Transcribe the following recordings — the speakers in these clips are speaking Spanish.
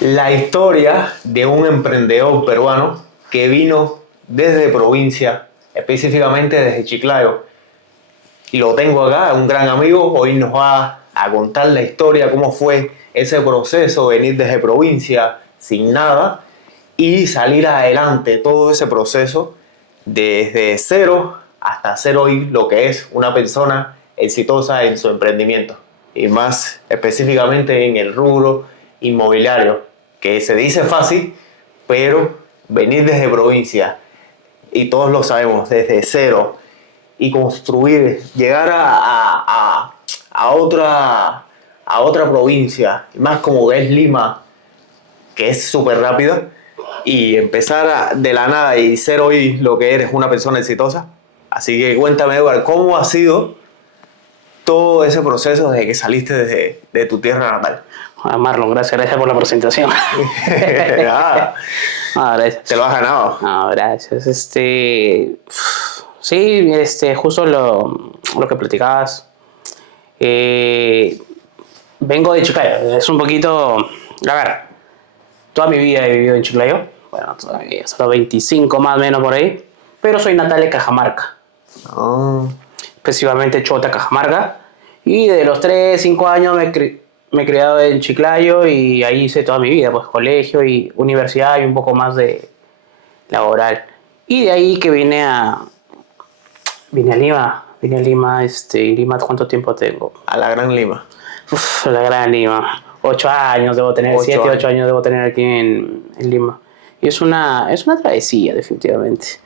La historia de un emprendedor peruano que vino desde provincia, específicamente desde Chiclayo. Y lo tengo acá, un gran amigo. Hoy nos va a contar la historia, cómo fue ese proceso, venir desde provincia sin nada y salir adelante, todo ese proceso desde cero hasta ser hoy lo que es una persona exitosa en su emprendimiento y más específicamente en el rubro inmobiliario, que se dice fácil, pero venir desde provincia, y todos lo sabemos, desde cero, y construir, llegar a otra provincia, más como es Lima, que es súper rápida, y empezar de la nada y ser hoy lo que eres, una persona exitosa. Así que cuéntame, Edward, ¿cómo ha sido todo ese proceso desde que saliste de tu tierra natal? Marlon, gracias por la presentación. Ah, Gracias. te lo has ganado. Gracias. Sí, justo lo que platicabas. Vengo de Chiclayo. Es un poquito, a ver, toda mi vida he vivido en Chiclayo. Bueno, todavía solo 25 más o menos por ahí. Pero soy natal de Cajamarca. Oh. Específicamente Chota, Cajamarca. Y de los 3, 5 años me he criado en Chiclayo y ahí hice toda mi vida, pues colegio y universidad y un poco más de laboral. Y de ahí que vine a Lima. Vine a Lima, Lima, ¿cuánto tiempo tengo? A la Gran Lima. La Gran Lima. 8 años debo tener, 7, 8 años debo tener aquí en Lima. Y es una travesía, definitivamente.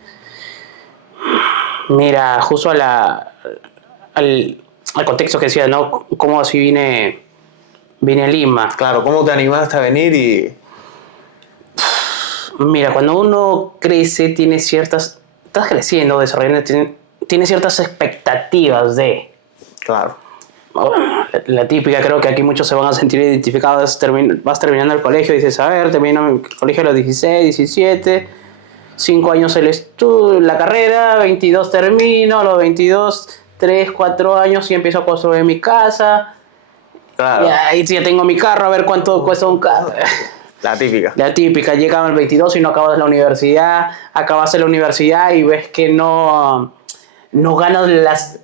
Mira, justo al contexto que decía, ¿no? Cómo así vine a Lima. Claro, ¿cómo te animaste a venir? Y Mira, cuando uno crece, estás creciendo, desarrollando, tiene ciertas expectativas de. claro. La típica, creo que aquí muchos se van a sentir identificados. Vas terminando el colegio y dices, a ver, termino el colegio a los 16, 17, 5 años la carrera, 22 termino, a los 22, 3, 4 años y empiezo a construir mi casa. Claro. Y ahí sí ya tengo mi carro, a ver cuánto cuesta un carro. La típica. La típica, llegaba el 22 y no acabas la universidad, acabas la universidad y ves que no ganas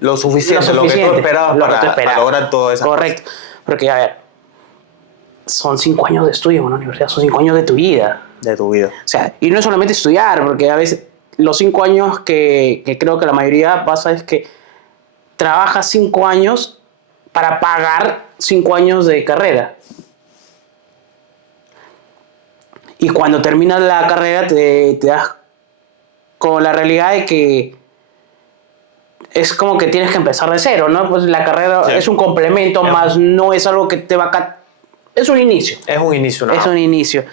Lo suficiente, lo que tú esperabas para lograr todo eso. Correcto, porque a ver, son 5 años de estudio en una universidad, son 5 años de tu vida. De tu vida. O sea, y no es solamente estudiar, porque a veces los 5 años que creo que la mayoría pasa es que trabajas 5 años para pagar 5 años de carrera. Y cuando terminas la carrera te das con la realidad de que es como que tienes que empezar de cero, ¿no? Pues la carrera es un complemento, más no es algo que te va a... Es un inicio. Es un inicio, ¿no? Es un inicio.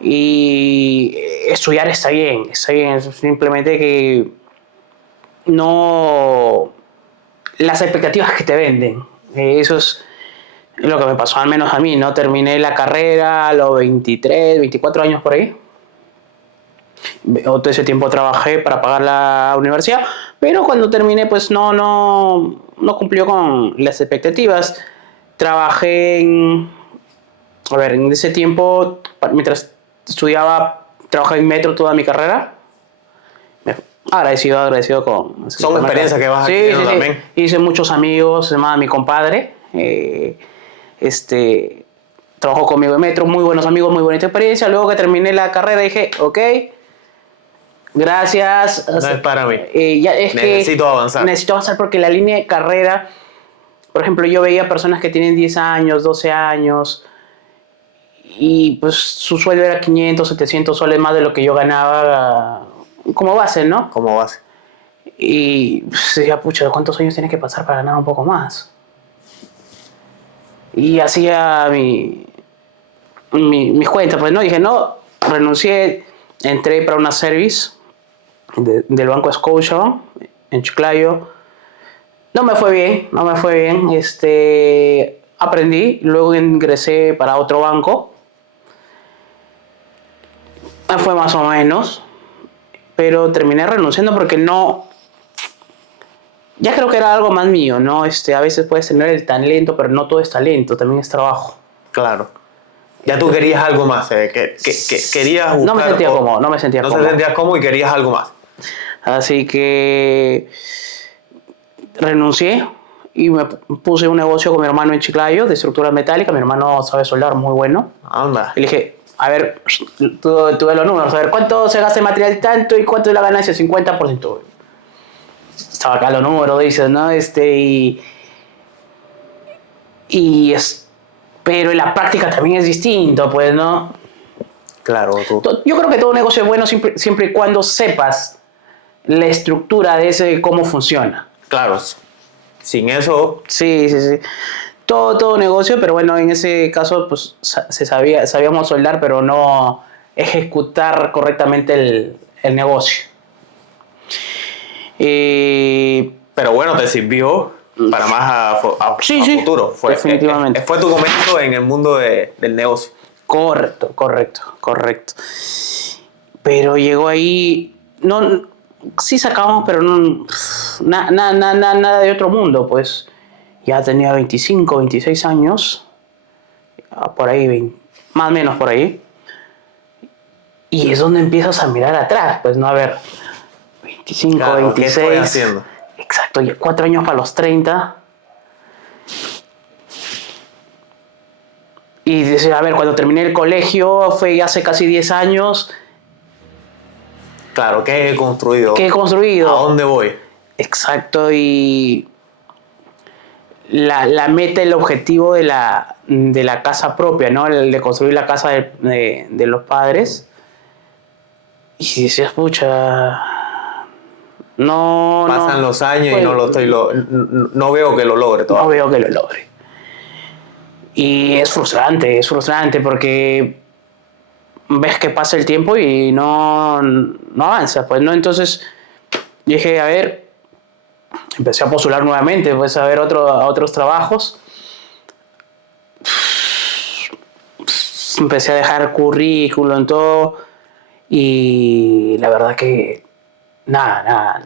Y estudiar está bien, simplemente que no... Las expectativas que te venden, eso es lo que me pasó al menos a mí, ¿no? Terminé la carrera a los 23, 24 años por ahí. Todo ese tiempo trabajé para pagar la universidad, pero cuando terminé pues no cumplió con las expectativas. Trabajé en ese tiempo, mientras estudiaba, trabajé en Metro toda mi carrera. Agradecido con... Son experiencias que vas adquiriendo también. Hice muchos amigos, además mi compadre, trabajó conmigo en Metro, muy buenos amigos, muy bonita experiencia. Luego que terminé la carrera dije, ok, gracias. No es para mí. Necesito avanzar. Necesito avanzar porque la línea de carrera, por ejemplo, yo veía personas que tienen 10 años, 12 años, y pues su sueldo era 500, 700 soles más de lo que yo ganaba como base, ¿no? Como base. Y pues, decía, pucha, ¿cuántos años tienes que pasar para ganar un poco más? Y hacía mis cuentas, pues no, dije, no, renuncié, entré para una service del Banco Scotia en Chiclayo. No me fue bien. Aprendí, luego ingresé para otro banco. Fue más o menos, pero terminé renunciando porque no... Ya creo que era algo más mío, ¿no? A veces puedes tener el talento, pero no todo es talento, también es trabajo. Claro. Ya tú querías algo más, querías buscar... No me sentía cómodo, no me sentía no cómodo. te sentías cómodo y querías algo más. Así que renuncié y me puse un negocio con mi hermano en Chiclayo de estructura metálica. Mi hermano sabe soldar muy bueno. Anda. Y le dije, a ver, tuve los números, a ver, ¿cuánto se gasta en material tanto y cuánto es la ganancia? 50%. Estaba acá los números, dices, ¿no? Pero en la práctica también es distinto, pues, ¿no? Claro, tú. Yo creo que todo negocio es bueno siempre y cuando sepas la estructura de ese, cómo funciona. Claro. Sin eso... Sí, sí, sí. Todo negocio, pero bueno, en ese caso, pues sabíamos soldar, pero no ejecutar correctamente el negocio. Pero bueno, te sirvió para más Sí, a sí, futuro. definitivamente. Fue tu comienzo en el mundo del negocio. Correcto. Pero llegó ahí, no, sí sacábamos, pero no, nada de otro mundo, pues. Ya tenía 25, 26 años, por ahí, más o menos por ahí. Y es donde empiezas a mirar atrás, pues, no, a ver, 25, Claro, 26. ¿qué estoy haciendo? Exacto, ya 4 años para los 30. Y dice, a ver, cuando terminé el colegio, fue hace casi 10 años. Claro, ¿qué he construido? ¿Qué he construido? ¿A dónde voy? Exacto, y la meta, el objetivo de la casa propia, ¿no? El de construir la casa de los padres. Y si decías, pucha, no... Pasan los años pues, y no veo que lo logre todavía. No veo que lo logre. Y es frustrante porque ves que pasa el tiempo y no avanza, pues, ¿no? Entonces dije, a ver, empecé a postular nuevamente, pues, a ver a otros trabajos. Empecé a dejar currículum, todo, y la verdad que nada.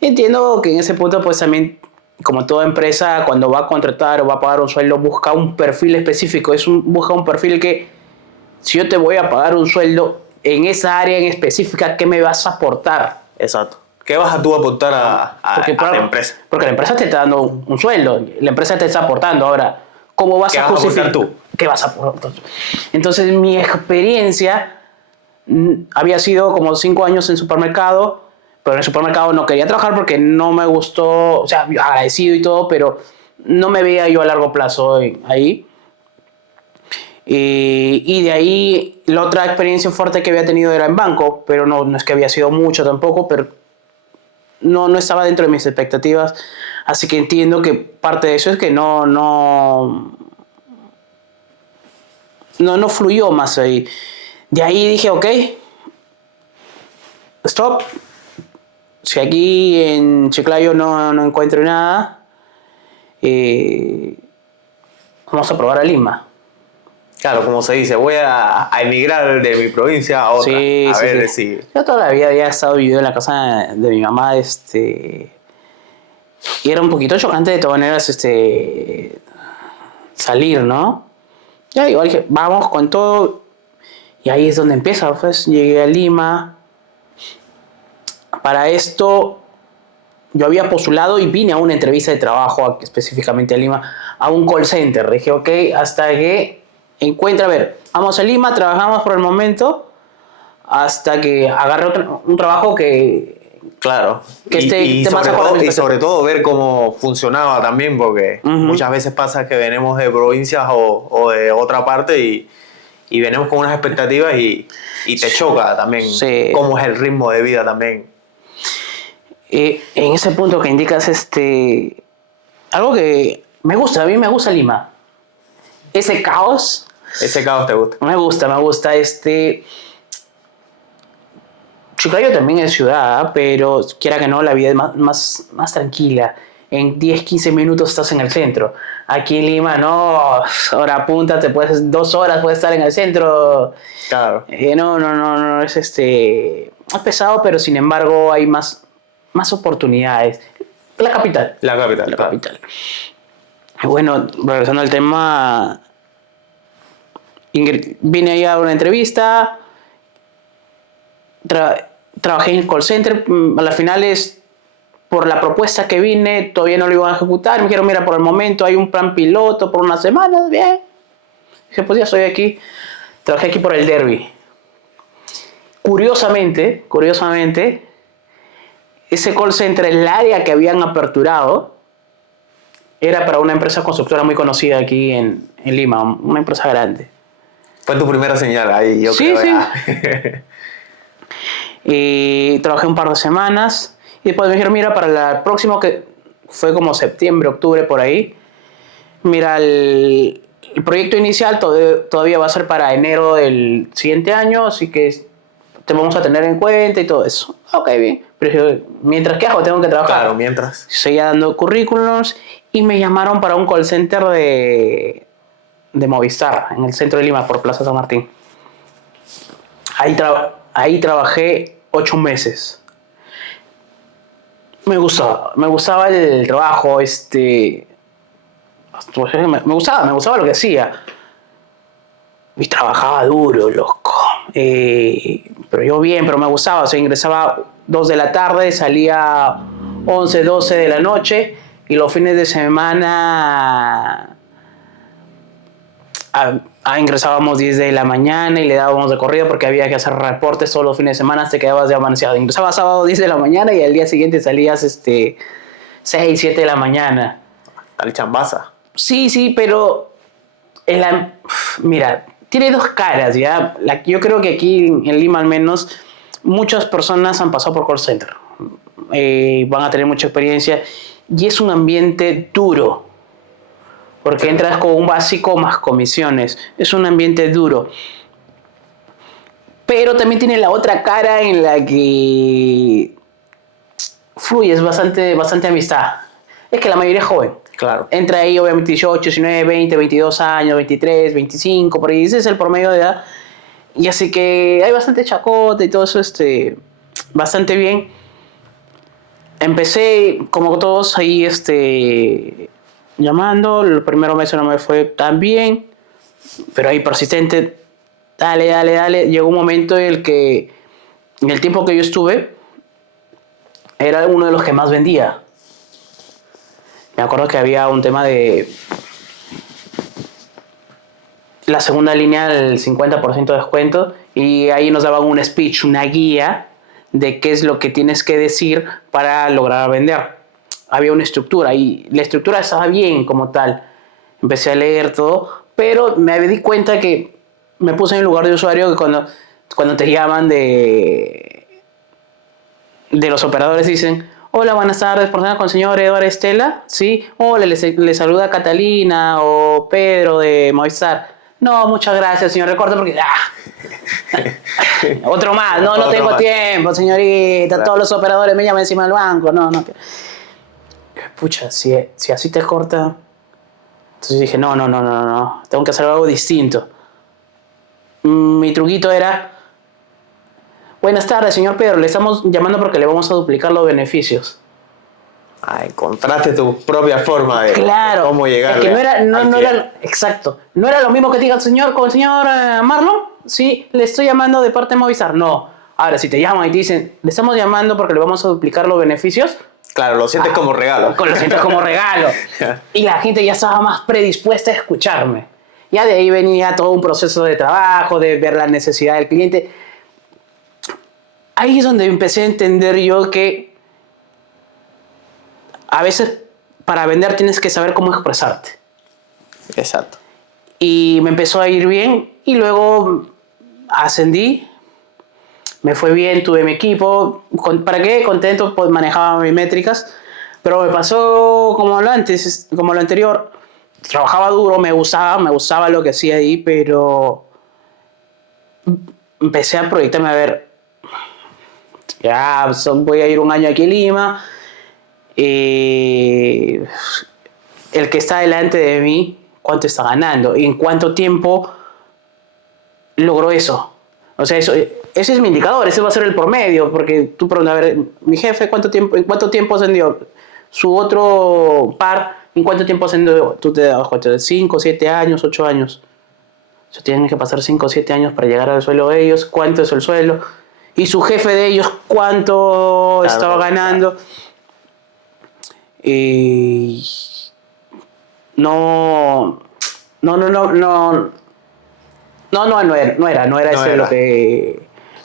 Entiendo que en ese punto, pues, también, como toda empresa, cuando va a contratar o va a pagar un sueldo, busca un perfil específico. Busca un perfil que, si yo te voy a pagar un sueldo en esa área en específica, ¿qué me vas a aportar? Exacto. ¿Qué vas a tú aportar a la empresa? Porque la empresa te está dando un sueldo, la empresa te está aportando. Ahora, ¿cómo vas ¿Qué a vas a justificar aportar tú? ¿Qué vas a aportar tú? Entonces, mi experiencia había sido como 5 años en supermercado, pero en el supermercado no quería trabajar porque no me gustó, o sea, agradecido y todo, pero no me veía yo a largo plazo ahí. Y de ahí la otra experiencia fuerte que había tenido era en banco, pero no es que había sido mucho tampoco, pero no estaba dentro de mis expectativas. Así que entiendo que parte de eso es que no fluyó más ahí. De ahí dije, ok, stop. Si aquí en Chiclayo no encuentro nada, vamos a probar a Lima. Claro, como se dice, voy a emigrar de mi provincia a otra. Sí, a ver sí. si... Yo toda la vida había estado viviendo en la casa de mi mamá, y era un poquito chocante de todas maneras, salir, ¿no? Ya igual dije, vamos con todo. Y ahí es donde empieza, pues. Llegué a Lima. Para esto, yo había postulado y vine a una entrevista de trabajo, específicamente a Lima, a un call center. Dije, ok, hasta que encuentre, a ver, vamos a Lima, trabajamos por el momento, hasta que agarre un trabajo que Claro. esté más acorde a mis Y sobre todo ver cómo funcionaba también, porque muchas veces pasa que venimos de provincias o de otra parte y venimos con unas expectativas y te choca también cómo es el ritmo de vida también. En ese punto que indicas, algo que me gusta, a mí me gusta Lima. Ese caos. Ese caos te gusta. Me gusta. Chiclayo también es ciudad, pero quiera que no, la vida es más tranquila. En 10, 15 minutos estás en el centro. Aquí en Lima, no, hora punta, 2 horas puedes estar en el centro. Claro. No, es pesado, pero sin embargo hay más oportunidades. La capital. La capital. Bueno, regresando al tema, Vine ahí a una entrevista, trabajé en el call center, a las finales, por la propuesta que vine, todavía no lo iban a ejecutar, me dijeron, mira, por el momento hay un plan piloto por unas semanas, bien. Dije, pues ya estoy aquí, trabajé aquí por el Derby. Curiosamente, ese call center, el área que habían aperturado, era para una empresa constructora muy conocida aquí en Lima, una empresa grande. Fue tu primera señal ahí, yo Sí, creo. sí. Ya. Y trabajé un par de semanas y después me dijeron, mira, para el próximo, que fue como septiembre, octubre, por ahí, mira, el proyecto inicial todavía va a ser para enero del siguiente año, así que te vamos a tener en cuenta y todo eso. Ok, bien. Pero yo, mientras que hago, tengo que trabajar. Claro, mientras. Seguía dando currículums y me llamaron para un call center de Movistar, en el centro de Lima, por Plaza San Martín. Ahí trabajé 8 meses. Me gustaba el trabajo, me gustaba lo que hacía. Y trabajaba duro, loco. Pero yo bien, pero me gustaba. O sea, ingresaba 2 de la tarde, salía 11, 12 de la noche. Y los fines de semana ingresábamos 10 de la mañana y le dábamos de corrido porque había que hacer reportes todos los fines de semana. Te quedabas de amanecido. Ingresabas sábado 10 de la mañana y al día siguiente salías 6, 7 de la mañana. Al chambaza. Sí, pero mira, tiene dos caras, ¿ya? Yo creo que aquí en Lima al menos muchas personas han pasado por call center. Van a tener mucha experiencia y es un ambiente duro porque entras con un básico más comisiones. Es un ambiente duro. Pero también tiene la otra cara en la que fluyes bastante amistad. Es que la mayoría es joven. Claro. Entra ahí obviamente 18, 19, 20, 22 años, 23, 25, por ahí. Ese es el promedio de edad. Y así que hay bastante chacota y todo eso, bastante bien. Empecé, como todos, ahí llamando. El primer mes no me fue tan bien, pero ahí persistente. Dale. Llegó un momento en el que, en el tiempo que yo estuve, era uno de los que más vendía. Me acuerdo que había un tema de la segunda línea del 50% de descuento y ahí nos daban un speech, una guía de qué es lo que tienes que decir para lograr vender. Había una estructura y la estructura estaba bien como tal. Empecé a leer todo, pero me di cuenta que me puse en el lugar de usuario que cuando te llaman de los operadores dicen: hola, buenas tardes, por favor, con el señor Eduardo Estela, ¿sí? Hola, le saluda Catalina o Pedro de Movistar. No, muchas gracias, señor, recorte porque... Otro más, no tengo tiempo, señorita, claro. Todos los operadores me llaman encima del banco, no. Pucha, si así te corta... Entonces dije, no, tengo que hacer algo distinto. Mi truquito era: buenas tardes, señor Pedro, le estamos llamando porque le vamos a duplicar los beneficios. Encontraste tu propia forma de cómo llegar. Es que no era exacto. No era lo mismo que diga el señor con el señor Marlon. Sí, le estoy llamando de parte de Movistar. No. Ahora, si te llaman y te dicen, le estamos llamando porque le vamos a duplicar los beneficios. Claro, lo sientes como regalo. Lo sientes como regalo. Y la gente ya estaba más predispuesta a escucharme. Ya de ahí venía todo un proceso de trabajo, de ver la necesidad del cliente. Ahí es donde empecé a entender yo que a veces para vender tienes que saber cómo expresarte. Exacto. Y me empezó a ir bien y luego ascendí, me fue bien, tuve mi equipo. ¿Para qué? Contento, pues manejaba mis métricas, pero me pasó como lo anterior. Trabajaba duro, me gustaba lo que hacía ahí, pero empecé a proyectarme a ver, ya voy a ir un año aquí en Lima. El que está delante de mí, ¿cuánto está ganando? ¿Y en cuánto tiempo logró eso? O sea, ese es mi indicador, ese va a ser el promedio, porque tú preguntas, a ver, mi jefe, ¿en cuánto tiempo ascendió? Su otro par, ¿en cuánto tiempo ascendió? Tú te das cuenta, de 5, 7 años, 8 años. O sea, tienen que pasar 5 o 7 años para llegar al sueldo de ellos. ¿Cuánto es el sueldo? Y su jefe de ellos, ¿cuánto estaba ganando? Y no era eso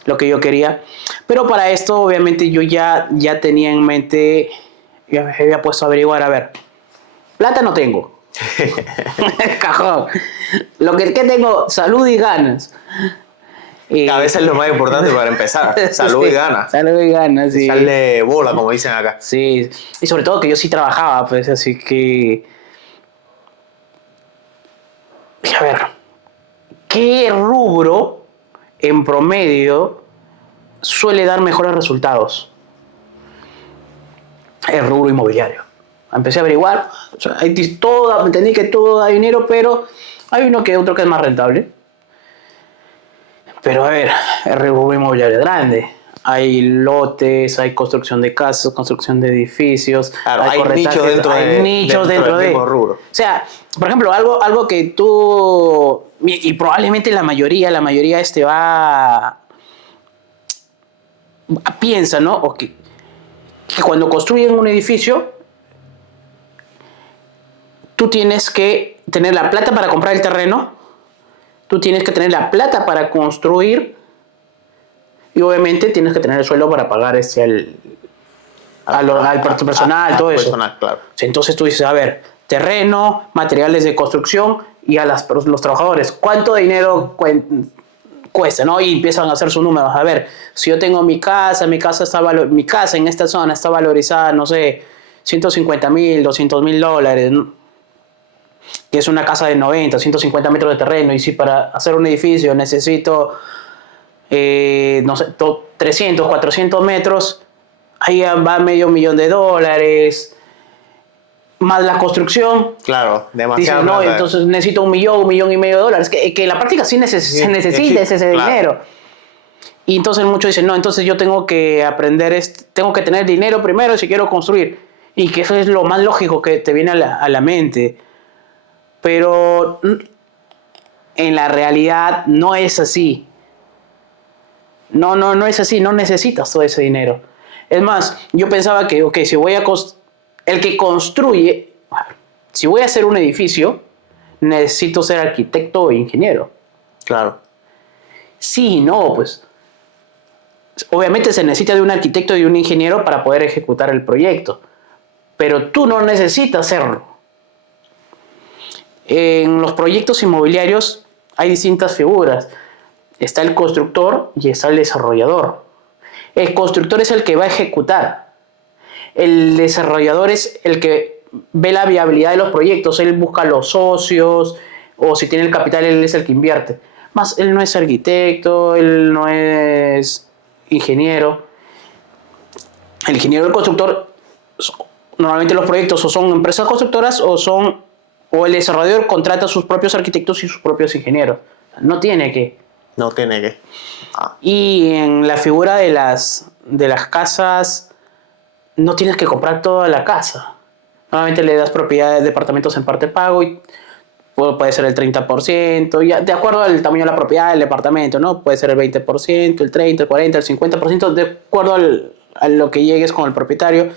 lo que yo quería. Pero para esto, obviamente, yo ya tenía en mente, ya me había puesto a averiguar, a ver, plata no tengo. Cajón. ¿Qué tengo? Salud y ganas. Cabeza es lo más importante para empezar. Salud Sí, y ganas. Salud y ganas, sí. Echarle bola, como dicen acá. Sí, y sobre todo que yo sí trabajaba, pues, así que... A ver, ¿qué rubro en promedio suele dar mejores resultados? El rubro inmobiliario. Empecé a averiguar, o sea, entendí que todo da dinero, pero hay uno que otro que es más rentable. Pero a ver, el rubro inmobiliario es grande. Hay lotes, hay construcción de casas, construcción de edificios. Claro, hay corretajes, nichos dentro hay nichos del de. mismo rubro. O sea, por ejemplo, algo que tú y probablemente la mayoría piensa, ¿no? O que cuando construyen un edificio, tú tienes que tener la plata para comprar el terreno, tú tienes que tener la plata para construir y obviamente tienes que tener el sueldo para pagar al personal, todo eso. Personal, claro. Entonces tú dices, a ver, terreno, materiales de construcción y a los trabajadores, ¿cuánto dinero cuesta? ¿No? Y empiezan a hacer sus números. A ver, si yo tengo mi casa en esta zona está valorizada, no sé, 150,000, $200,000, ¿no? Que es una casa de 90, 150 metros de terreno, y si para hacer un edificio necesito, no sé, 300, 400 metros, ahí va $500,000, más la construcción. Claro, demasiado. Dicen, no, entonces necesito $1 millón y medio de dólares, que en la práctica sí se necesita ese dinero. Y entonces muchos dicen, no, entonces yo tengo que tengo que tener dinero primero si quiero construir. Y que eso es lo más lógico que te viene a la mente. Pero en la realidad no es así. No es así, no necesitas todo ese dinero. Es más, yo pensaba que, ok, si voy a el que construye, si voy a hacer un edificio, necesito ser arquitecto o ingeniero. Claro. Sí, no, pues. Obviamente se necesita de un arquitecto y un ingeniero para poder ejecutar el proyecto. Pero tú no necesitas serlo. En los proyectos inmobiliarios hay distintas figuras. Está el constructor y está el desarrollador. El constructor es el que va a ejecutar. El desarrollador es el que ve la viabilidad de los proyectos. Él busca los socios, o si tiene el capital, él es el que invierte. Más, él no es arquitecto, él no es ingeniero. El ingeniero y el constructor, normalmente los proyectos o son empresas constructoras o el desarrollador contrata a sus propios arquitectos y sus propios ingenieros. No tiene que. Y en la figura de las casas, no tienes que comprar toda la casa. Normalmente le das propiedades, departamentos en parte pago y puede ser el 30%, ya, de acuerdo al tamaño de la propiedad del departamento, ¿no? Puede ser el 20%, el 30%, el 40%, el 50%, de acuerdo a lo que llegues con el propietario.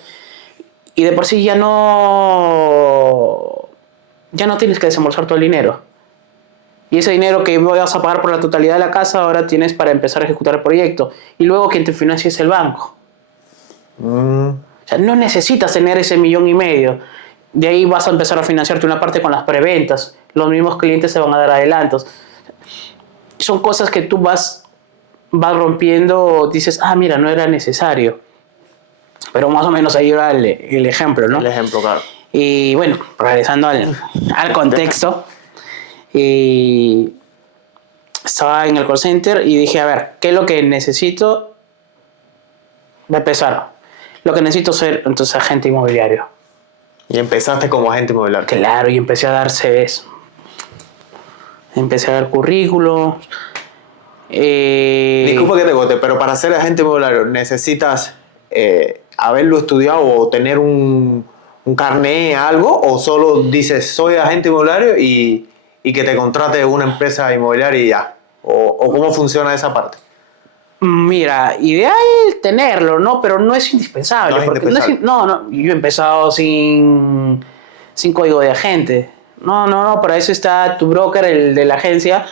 Y de por sí ya no tienes que desembolsar todo el dinero. Y ese dinero que vas a pagar por la totalidad de la casa, ahora tienes para empezar a ejecutar el proyecto. Y luego quien te financia es el banco. O sea, no necesitas tener ese $1,5 millones. De ahí vas a empezar a financiarte una parte con las preventas. Los mismos clientes se van a dar adelantos. Son cosas que tú vas rompiendo, dices, mira, no era necesario. Pero más o menos ahí era el ejemplo, ¿no? El ejemplo, claro. Y bueno, regresando al contexto, estaba en el call center y dije, a ver, ¿qué es lo que necesito? Va a empezar. Lo que necesito es ser entonces agente inmobiliario. Y empezaste como agente inmobiliario. Claro, y empecé a dar CVs. Empecé a dar currículos. Disculpa que te corte, pero para ser agente inmobiliario necesitas haberlo estudiado o tener un carné, algo, o solo dices soy agente inmobiliario y y que te contrate una empresa inmobiliaria y ya? ¿O cómo funciona esa parte? Mira, ideal tenerlo, ¿no? Pero no es indispensable. No es Porque indispensable. yo he empezado sin código de agente. No, para eso está tu broker, el de la agencia.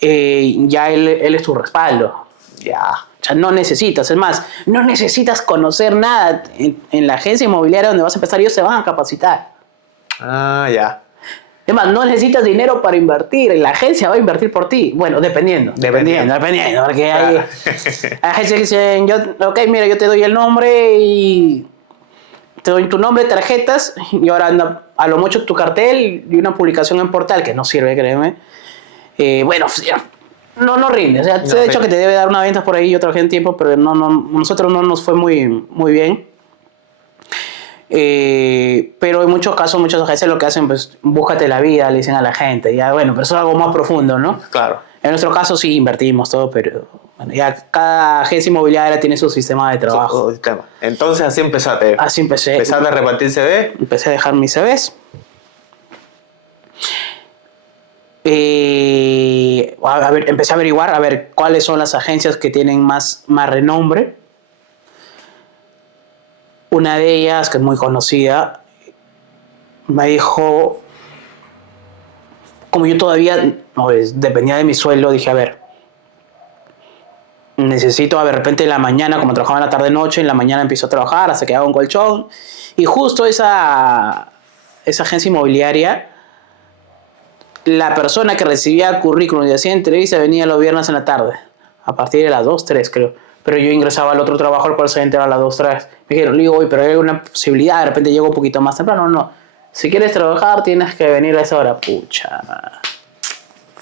Ya él es tu respaldo. Ya. O sea, no necesitas, es más, no necesitas conocer nada en la agencia inmobiliaria donde vas a empezar, ellos se van a capacitar. Ah, ya. Es más, no necesitas dinero para invertir, la agencia va a invertir por ti. Bueno, dependiendo, porque hay Claro. agencias que dicen, ok, mira, yo te doy el nombre y te doy tu nombre, tarjetas, y ahora anda a lo mucho tu cartel y una publicación en portal, que no sirve, créeme. Bueno, no rinde. O sea, No, se ha dicho sí. que te debe dar una venta por ahí y otra en tiempo, pero nosotros no nos fue muy bien. Pero en muchos casos, muchas agencias lo que hacen, pues, búscate la vida, le dicen a la gente. Ya, bueno, pero eso es algo más profundo, ¿no? Claro. En nuestro caso sí invertimos todo, pero bueno, ya cada agencia inmobiliaria tiene su sistema de trabajo. Sistema. Entonces así empezaste. Así empecé. Empezaste a repartir CV. Empecé a dejar mis CVs. A ver, empecé a averiguar, a ver cuáles son las agencias que tienen más renombre. Una de ellas, que es muy conocida, me dijo, como yo todavía dependía de mi sueldo, dije, a ver, necesito, de repente en la mañana, como trabajaba en la tarde-noche, en la mañana empiezo a trabajar hasta que haga un colchón. Y justo esa agencia inmobiliaria, la persona que recibía currículum y hacía entrevista venía los viernes en la tarde, a partir de las 2, 3 creo. Pero yo ingresaba al otro trabajo, al call center a las 2, 3. Me dijeron, le digo, oye, pero hay una posibilidad, de repente llego un poquito más temprano. No, si quieres trabajar tienes que venir a esa hora. Pucha.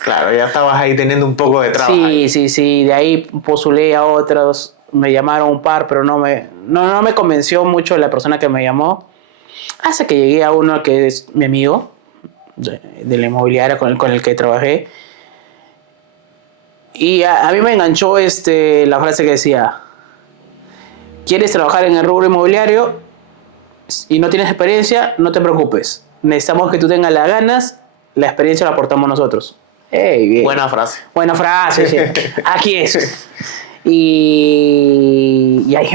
Claro, ya estabas ahí teniendo un poco de trabajo. Sí. De ahí postulé a otros. Me llamaron un par, pero no me convenció mucho la persona que me llamó. Hasta que llegué a uno que es mi amigo, de la inmobiliaria con el que trabajé. Y a mí me enganchó la frase que decía, ¿quieres trabajar en el rubro inmobiliario y no tienes experiencia? No te preocupes. Necesitamos que tú tengas las ganas, la experiencia la aportamos nosotros. Hey, bien. Buena frase. Buena frase, sí. Aquí es. Y ahí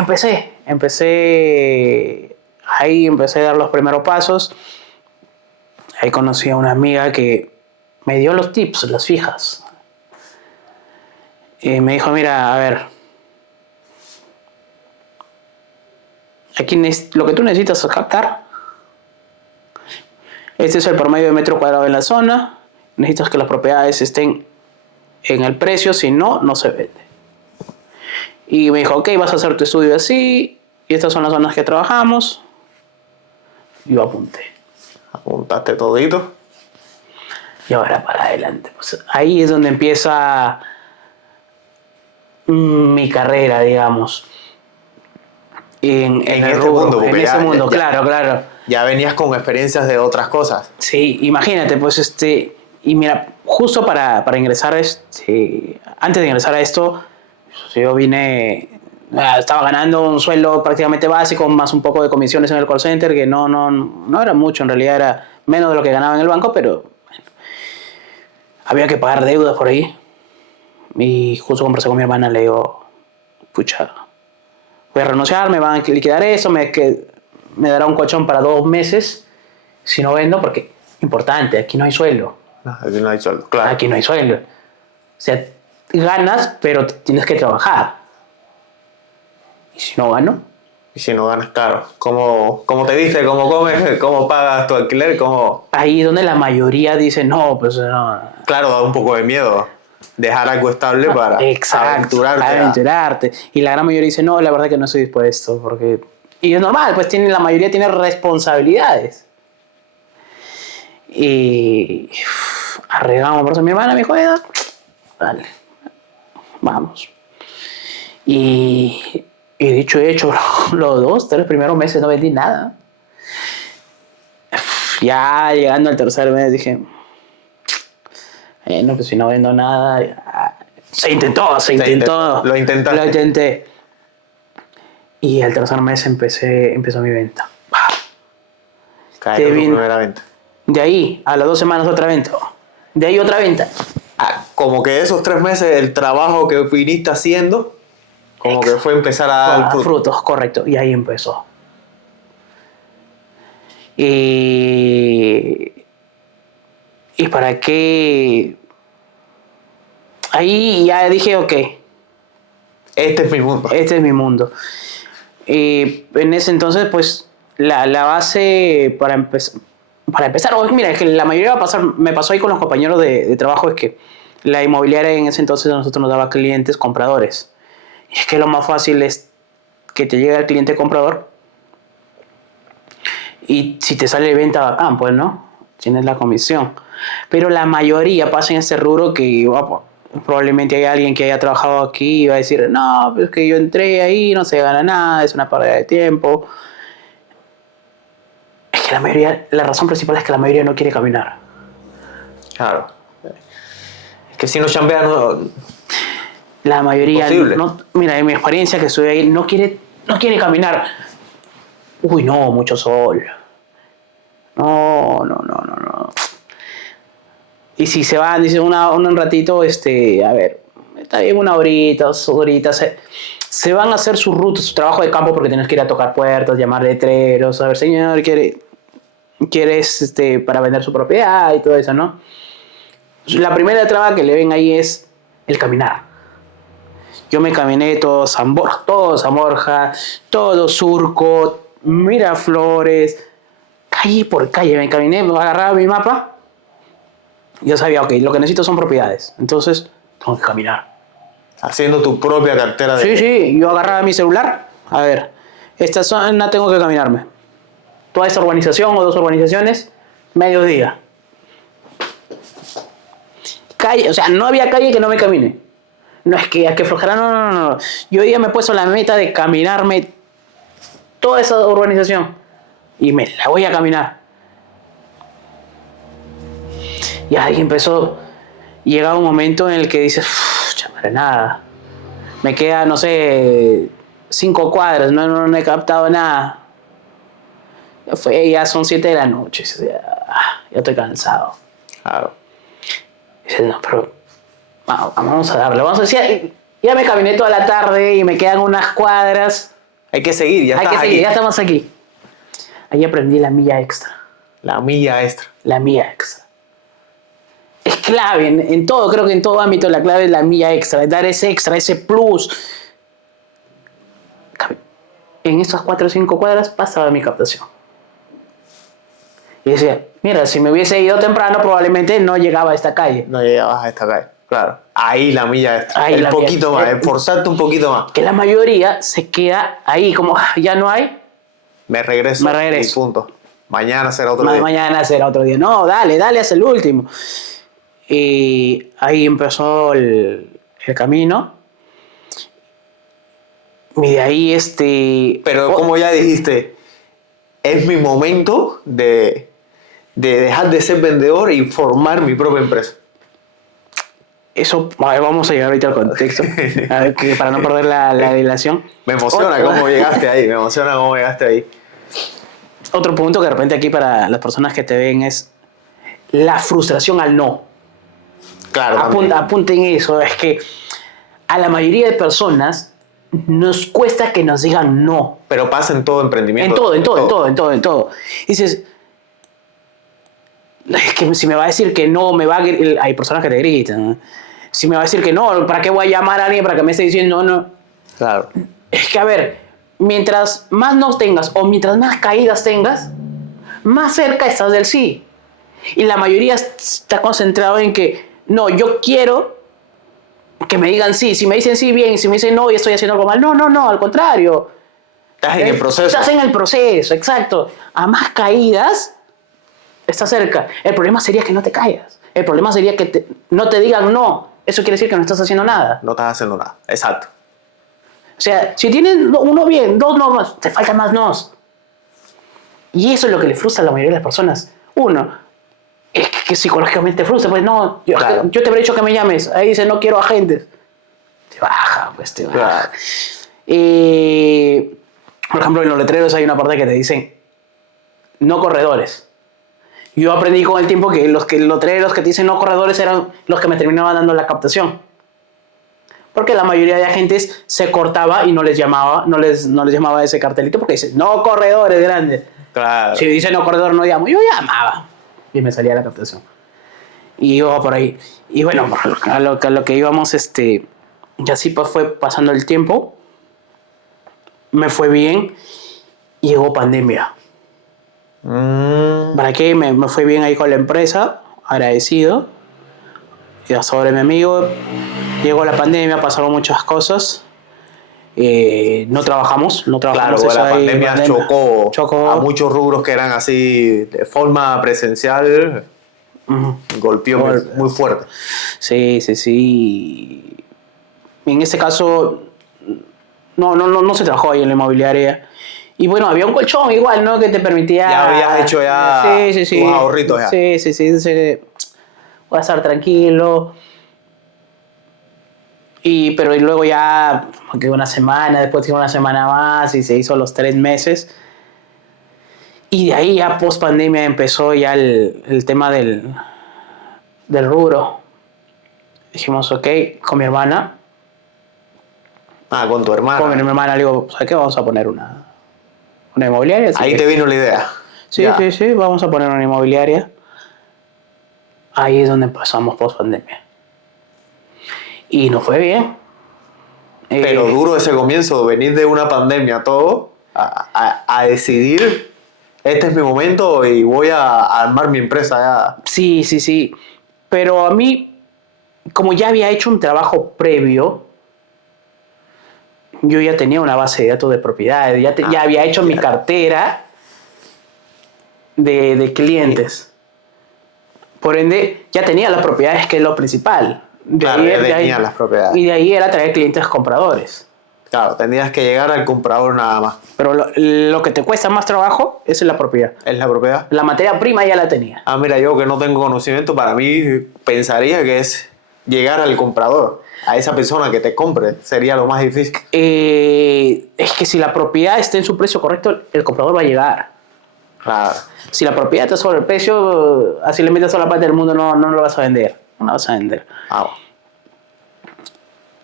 empecé a dar los primeros pasos. Ahí conocí a una amiga que me dio los tips, las fijas. Y me dijo, mira, a ver, aquí lo que tú necesitas es captar. Este es el promedio de metro cuadrado en la zona. Necesitas que las propiedades estén en el precio, si no, no se vende. Y me dijo, ok, vas a hacer tu estudio así, y estas son las zonas que trabajamos. Y yo apunté. Apuntaste todito. Y ahora para adelante. Pues ahí es donde empieza mi carrera, digamos. En este el rubro, mundo, en porque ese mundo, ya, claro. Ya venías con experiencias de otras cosas. Sí, imagínate, pues y mira, justo para ingresar antes de ingresar a esto, yo estaba ganando un sueldo prácticamente básico, más un poco de comisiones en el call center, que no era mucho, en realidad era menos de lo que ganaba en el banco, pero bueno, había que pagar deudas por ahí. Y justo conversé con mi hermana, le digo, pucha, voy a renunciar, me van a liquidar eso, me dará un colchón para 2 meses si no vendo, porque importante, aquí no hay sueldo. No, aquí no hay sueldo, claro. Aquí no hay sueldo. O sea, ganas, pero tienes que trabajar. ¿Y si no gano? Y si no ganas, claro. ¿Cómo te viste? ¿Cómo comes? ¿Cómo pagas tu alquiler? ¿Cómo? Ahí donde la mayoría dice, no, pues no. Claro, da un poco de miedo dejar algo estable para aventurarte. Y la gran mayoría dice, no, la verdad que no estoy dispuesto, porque... Y es normal, pues la mayoría tiene responsabilidades. Y arreglamos por eso. Mi hermana me dijo, dale, vamos. Y dicho y hecho, los 2, 3 primeros meses no vendí nada. Ya llegando al tercer mes dije, no, pues si no vendo nada, ya. Se intentó. Lo intentaste. Lo intenté. Y al tercer mes empezó mi venta. Cayó tu primera venta. De ahí, a las 2 semanas otra venta. De ahí otra venta. Como que esos 3 meses el trabajo que viniste haciendo, como que fue empezar a dar fruto. Frutos, correcto. Y ahí empezó. ¿Y para qué? Ahí ya dije, ok, Este es mi mundo. este es mi mundo. En ese entonces, pues, la base para empezar, mira, es que la mayoría me pasó ahí con los compañeros de trabajo, es que la inmobiliaria en ese entonces a nosotros nos daba clientes compradores. Y es que lo más fácil es que te llegue el cliente comprador y si te sale de venta, bacán, pues, ¿no? Tienes la comisión. Pero la mayoría pasa en ese rubro que probablemente hay alguien que haya trabajado aquí y va a decir, no, pues que yo entré ahí, no se gana nada, es una pérdida de tiempo. Es que la razón principal es que la mayoría no quiere caminar. Claro. Es que si no chambea, no. La mayoría, Imposible. mira, en mi experiencia que estuve ahí, no quiere caminar. Uy, no, mucho sol. No. Y si se van, dice un ratito, a ver, está bien, 1 horita, 2 horitas, se van a hacer su ruta, su trabajo de campo porque tienes que ir a tocar puertas, llamar letreros, a ver, señor, ¿quieres para vender su propiedad y todo eso, ¿no? La primera traba que le ven ahí es el caminar. Yo me caminé todo Zamorja, todo Surco, Miraflores, calle por calle, me caminé, me agarraba mi mapa. Yo sabía, ok, lo que necesito son propiedades. Entonces, tengo que caminar. Haciendo tu propia cartera de. Sí, yo agarraba mi celular. A ver, esta zona tengo que caminarme. Toda esta urbanización o 2 urbanizaciones, mediodía. Calle, o sea, no había calle que no me camine. No es que flojera, no. Yo ya me he puesto la meta de caminarme toda esa urbanización. Y me la voy a caminar. Y ahí empezó. Llega un momento en el que dices, chamarra, nada. Me queda, no sé, 5 cuadras, no he captado nada. Ya son 7 de la noche. Ya estoy cansado. Claro. Dices, no, pero vamos a darle. Vamos a decir, ya me caminé toda la tarde y me quedan unas cuadras. Hay que seguir, ya Hay estás que seguir, aquí. ya estamos aquí. Ahí aprendí la milla extra. La milla extra. La milla extra. Es clave en todo, creo que en todo ámbito la clave es la milla extra, es dar ese extra, ese plus. En esas 4 o 5 cuadras pasaba mi captación. Y decía, mira, si me hubiese ido temprano probablemente no llegaba a esta calle. No llegabas a esta calle. Claro. Ahí la milla extra. Ahí la poquito milla. más, esforzarte un poquito más. Que la mayoría se queda ahí, como ya no hay. Me regreso. Y punto. Mañana será otro día. Mañana será otro día. No, dale, haz el último. Y ahí empezó el camino. Y de ahí Pero como ya dijiste, es mi momento de dejar de ser vendedor y formar mi propia empresa. Eso, a ver, vamos a llegar ahorita al contexto. A ver, que para no perder la dilación. Me emociona cómo llegaste ahí. Otro punto que de repente aquí para las personas que te ven es la frustración al no. Claro. Apunten eso. Es que a la mayoría de personas nos cuesta que nos digan no. Pero pasa en todo emprendimiento. En todo. Y dices, es que si me va a decir que no, hay personas que te gritan, ¿no? Si me va a decir que no, ¿para qué voy a llamar a alguien para que me esté diciendo no? Claro. Es que, a ver, mientras más no tengas o mientras más caídas tengas, más cerca estás del sí. Y la mayoría está concentrado en que, no, yo quiero que me digan sí. Si me dicen sí, bien. Y si me dicen no y estoy haciendo algo mal, no, al contrario. Estás en el proceso. Estás en el proceso, exacto. A más caídas, estás cerca. El problema sería que no te caigas. El problema sería que no te digan no. Eso quiere decir que no estás haciendo nada. No estás haciendo nada. Exacto. O sea, si tienes 1 bien, 2 no más, te faltan más nos. Y eso es lo que le frustra a la mayoría de las personas. 1, es que psicológicamente frustra. Pues no, Claro. yo te habría dicho que me llames. Ahí dice, no quiero agentes. Te baja. Claro. Por ejemplo, en los letreros hay una parte que te dicen, no corredores. Yo aprendí con el tiempo que los lotreros que te dicen no corredores eran los que me terminaban dando la captación. Porque la mayoría de agentes se cortaba y no les llamaba, no les llamaba ese cartelito porque dice no corredores grandes. Claro. Si dice no corredor no llamo, yo llamaba y me salía la captación. Y iba por ahí. Y bueno, a lo que íbamos, y así pues fue pasando el tiempo. Me fue bien. Y llegó pandemia. ¿Para qué? Me fue bien ahí con la empresa, agradecido. Y sobre mi amigo, llegó la pandemia, pasaron muchas cosas. No trabajamos Claro, eso la ahí, pandemia chocó a muchos rubros que eran así de forma presencial, golpeó muy fuerte. Sí. En este caso, no se trabajó ahí en la inmobiliaria. Y bueno, había un colchón igual, ¿no? Que te permitía... Ya habías hecho tus ahorritos ya. Sí. Voy a estar tranquilo. Pero luego ya, que una semana, después una semana más y se hizo los 3 meses. Y de ahí ya post pandemia empezó ya el tema del rubro. Dijimos, ok, con mi hermana. Con tu hermana. Con mi hermana le digo, ¿sabes qué? Vamos a poner una inmobiliaria. Ahí te vino la idea. Sí, vamos a poner una inmobiliaria. Ahí es donde empezamos post pandemia. Y nos fue bien. Pero duro ese comienzo, venir de una pandemia todo, a decidir, este es mi momento y voy a armar mi empresa ya. Sí. Pero a mí, como ya había hecho un trabajo previo, yo ya tenía una base de datos de propiedades, ya había hecho mi cartera de clientes. Por ende, ya tenía las propiedades, que es lo principal. Tenía las propiedades. Y de ahí era traer clientes compradores. Claro, tenías que llegar al comprador nada más. Pero lo que te cuesta más trabajo es la propiedad. ¿Es la propiedad? La materia prima ya la tenía. Mira, yo que no tengo conocimiento, para mí pensaría que es llegar al comprador, a esa persona que te compre, sería lo más difícil. Es que si la propiedad está en su precio correcto, el comprador va a llegar. Claro. Si la propiedad está sobre el precio, así le metes a la parte del mundo, no lo vas a vender. No la vas a vender.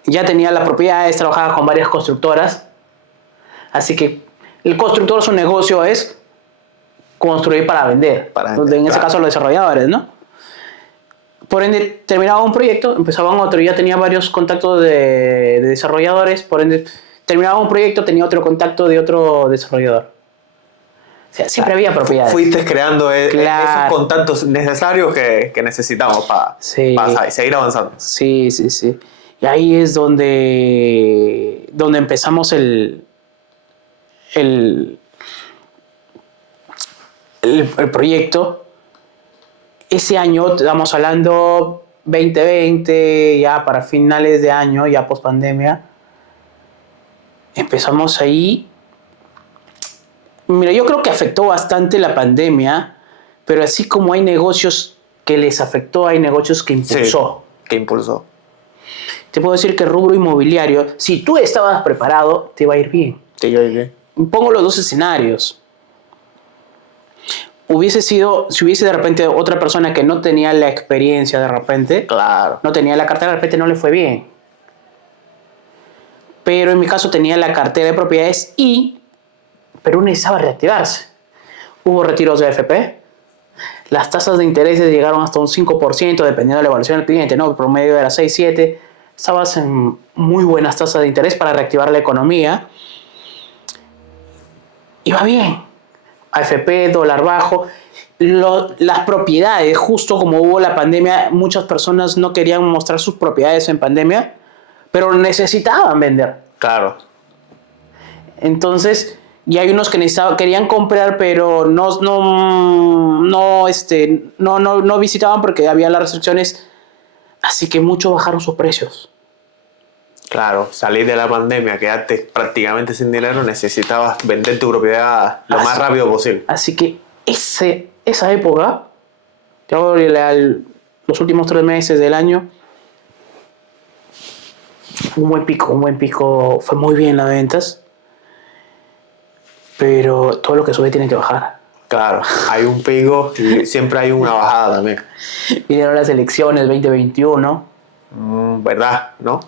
Ya tenía las propiedades, trabajaba con varias constructoras. Así que el constructor, su negocio es construir para vender. En ese caso, los desarrolladores, ¿no? Por ende, terminaba un proyecto, empezaban otro. Ya tenía varios contactos de desarrolladores. Por ende, terminaba un proyecto, tenía otro contacto de otro desarrollador. O sea, siempre había propiedades. Fuiste creando esos contactos necesarios que necesitamos para seguir avanzando. Sí. Y ahí es donde empezamos el proyecto. Ese año, estamos hablando 2020, ya para finales de año, ya post pandemia, empezamos ahí. Mira, yo creo que afectó bastante la pandemia, pero así como hay negocios que les afectó, hay negocios que impulsó. Sí, que impulsó. Te puedo decir que el rubro inmobiliario, si tú estabas preparado, te iba a ir bien. Te iba a ir bien. Pongo los dos escenarios. Si hubiese de repente otra persona que no tenía la experiencia de repente, claro, no tenía la cartera, de repente no le fue bien. Pero en mi caso tenía la cartera de propiedades pero necesitaba reactivarse. Hubo retiros de AFP. Las tasas de interés llegaron hasta un 5%, dependiendo de la evaluación del cliente, ¿no? El promedio era 6-7. Estabas en muy buenas tasas de interés para reactivar la economía. Iba bien. AFP, dólar bajo. Las propiedades, justo como hubo la pandemia, muchas personas no querían mostrar sus propiedades en pandemia, pero necesitaban vender. Claro. Entonces, y hay unos que querían comprar, pero no visitaban porque había las restricciones. Así que muchos bajaron sus precios. Claro, salir de la pandemia, quedarte prácticamente sin dinero, necesitabas vender tu propiedad lo más rápido posible. Así que esa época, los últimos 3 meses del año, un buen pico, fue muy bien las ventas, pero todo lo que sube tiene que bajar. Claro, hay un pico y siempre hay una bajada también. Vinieron las elecciones 2021. ¿Verdad? ¿No?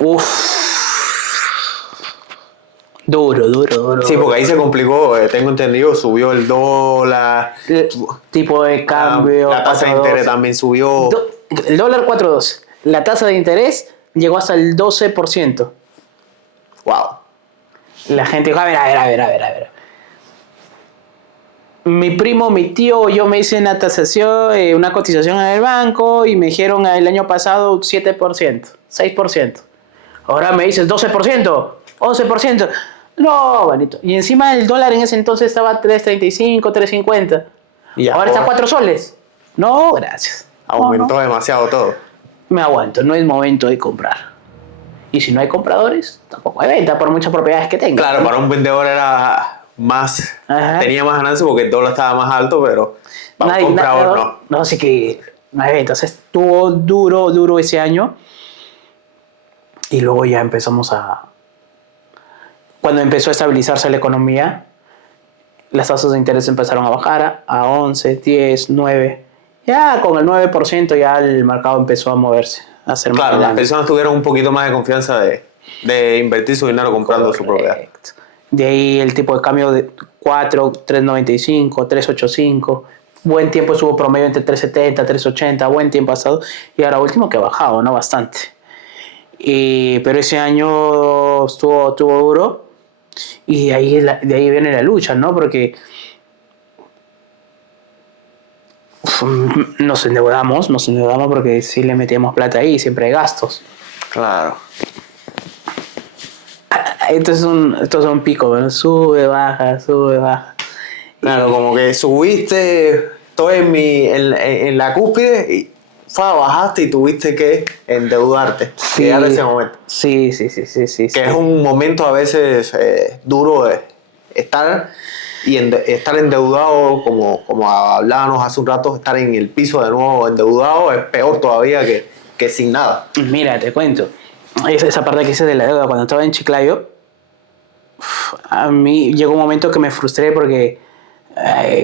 Uf. Duro. Sí, porque ahí se complicó, tengo entendido, subió el dólar, El tipo de cambio. la tasa de 4.12. interés también subió. El dólar 4.2. La tasa de interés llegó hasta el 12%. Wow. La gente dijo, a ver. Mi primo, mi tío, yo me hice una tasación, una cotización en el banco y me dijeron el año pasado 7%, 6%. Ahora me dices 12%, 11%. No, bonito. Y encima el dólar en ese entonces estaba a 3.35, 3.50. Y Ahora está a 4 soles. No, gracias. Aumentó No. demasiado todo. Me aguanto, no es momento de comprar. Y si no hay compradores, tampoco hay venta, por muchas propiedades que tenga. Claro, para un vendedor era más, Ajá. tenía más ganancia porque el dólar estaba más alto, pero para un comprador no. No, así que no hay venta. O sea, estuvo duro ese año. Y luego ya empezamos cuando empezó a estabilizarse la economía, las tasas de interés empezaron a bajar a 11, 10, 9. Ya con el 9% ya el mercado empezó a moverse, a hacer más Claro, las dinámico. personas tuvieron un poquito más de confianza de invertir su dinero comprando su propiedad. Correcto. De ahí el tipo de cambio de 4, 3.95, 3.85. Buen tiempo estuvo promedio entre 3.70, 3.80. Buen tiempo ha estado. Y ahora último que ha bajado, ¿no? Bastante. Pero ese año estuvo duro. Y de ahí viene la lucha, ¿no? Porque nos endeudamos porque sí le metíamos plata ahí, siempre hay gastos. Claro. Esto es un pico, ¿no? Sube, baja. Claro, como que subiste todo en la cúspide y bajaste y tuviste que endeudarte. Llegar a ese momento. Sí. Que es un momento a veces duro de estar estar endeudado, como hablábamos hace un rato, estar en el piso de nuevo endeudado es peor todavía que sin nada. Mira, te cuento. Esa parte que hice de la deuda cuando estaba en Chiclayo, a mí llegó un momento que me frustré porque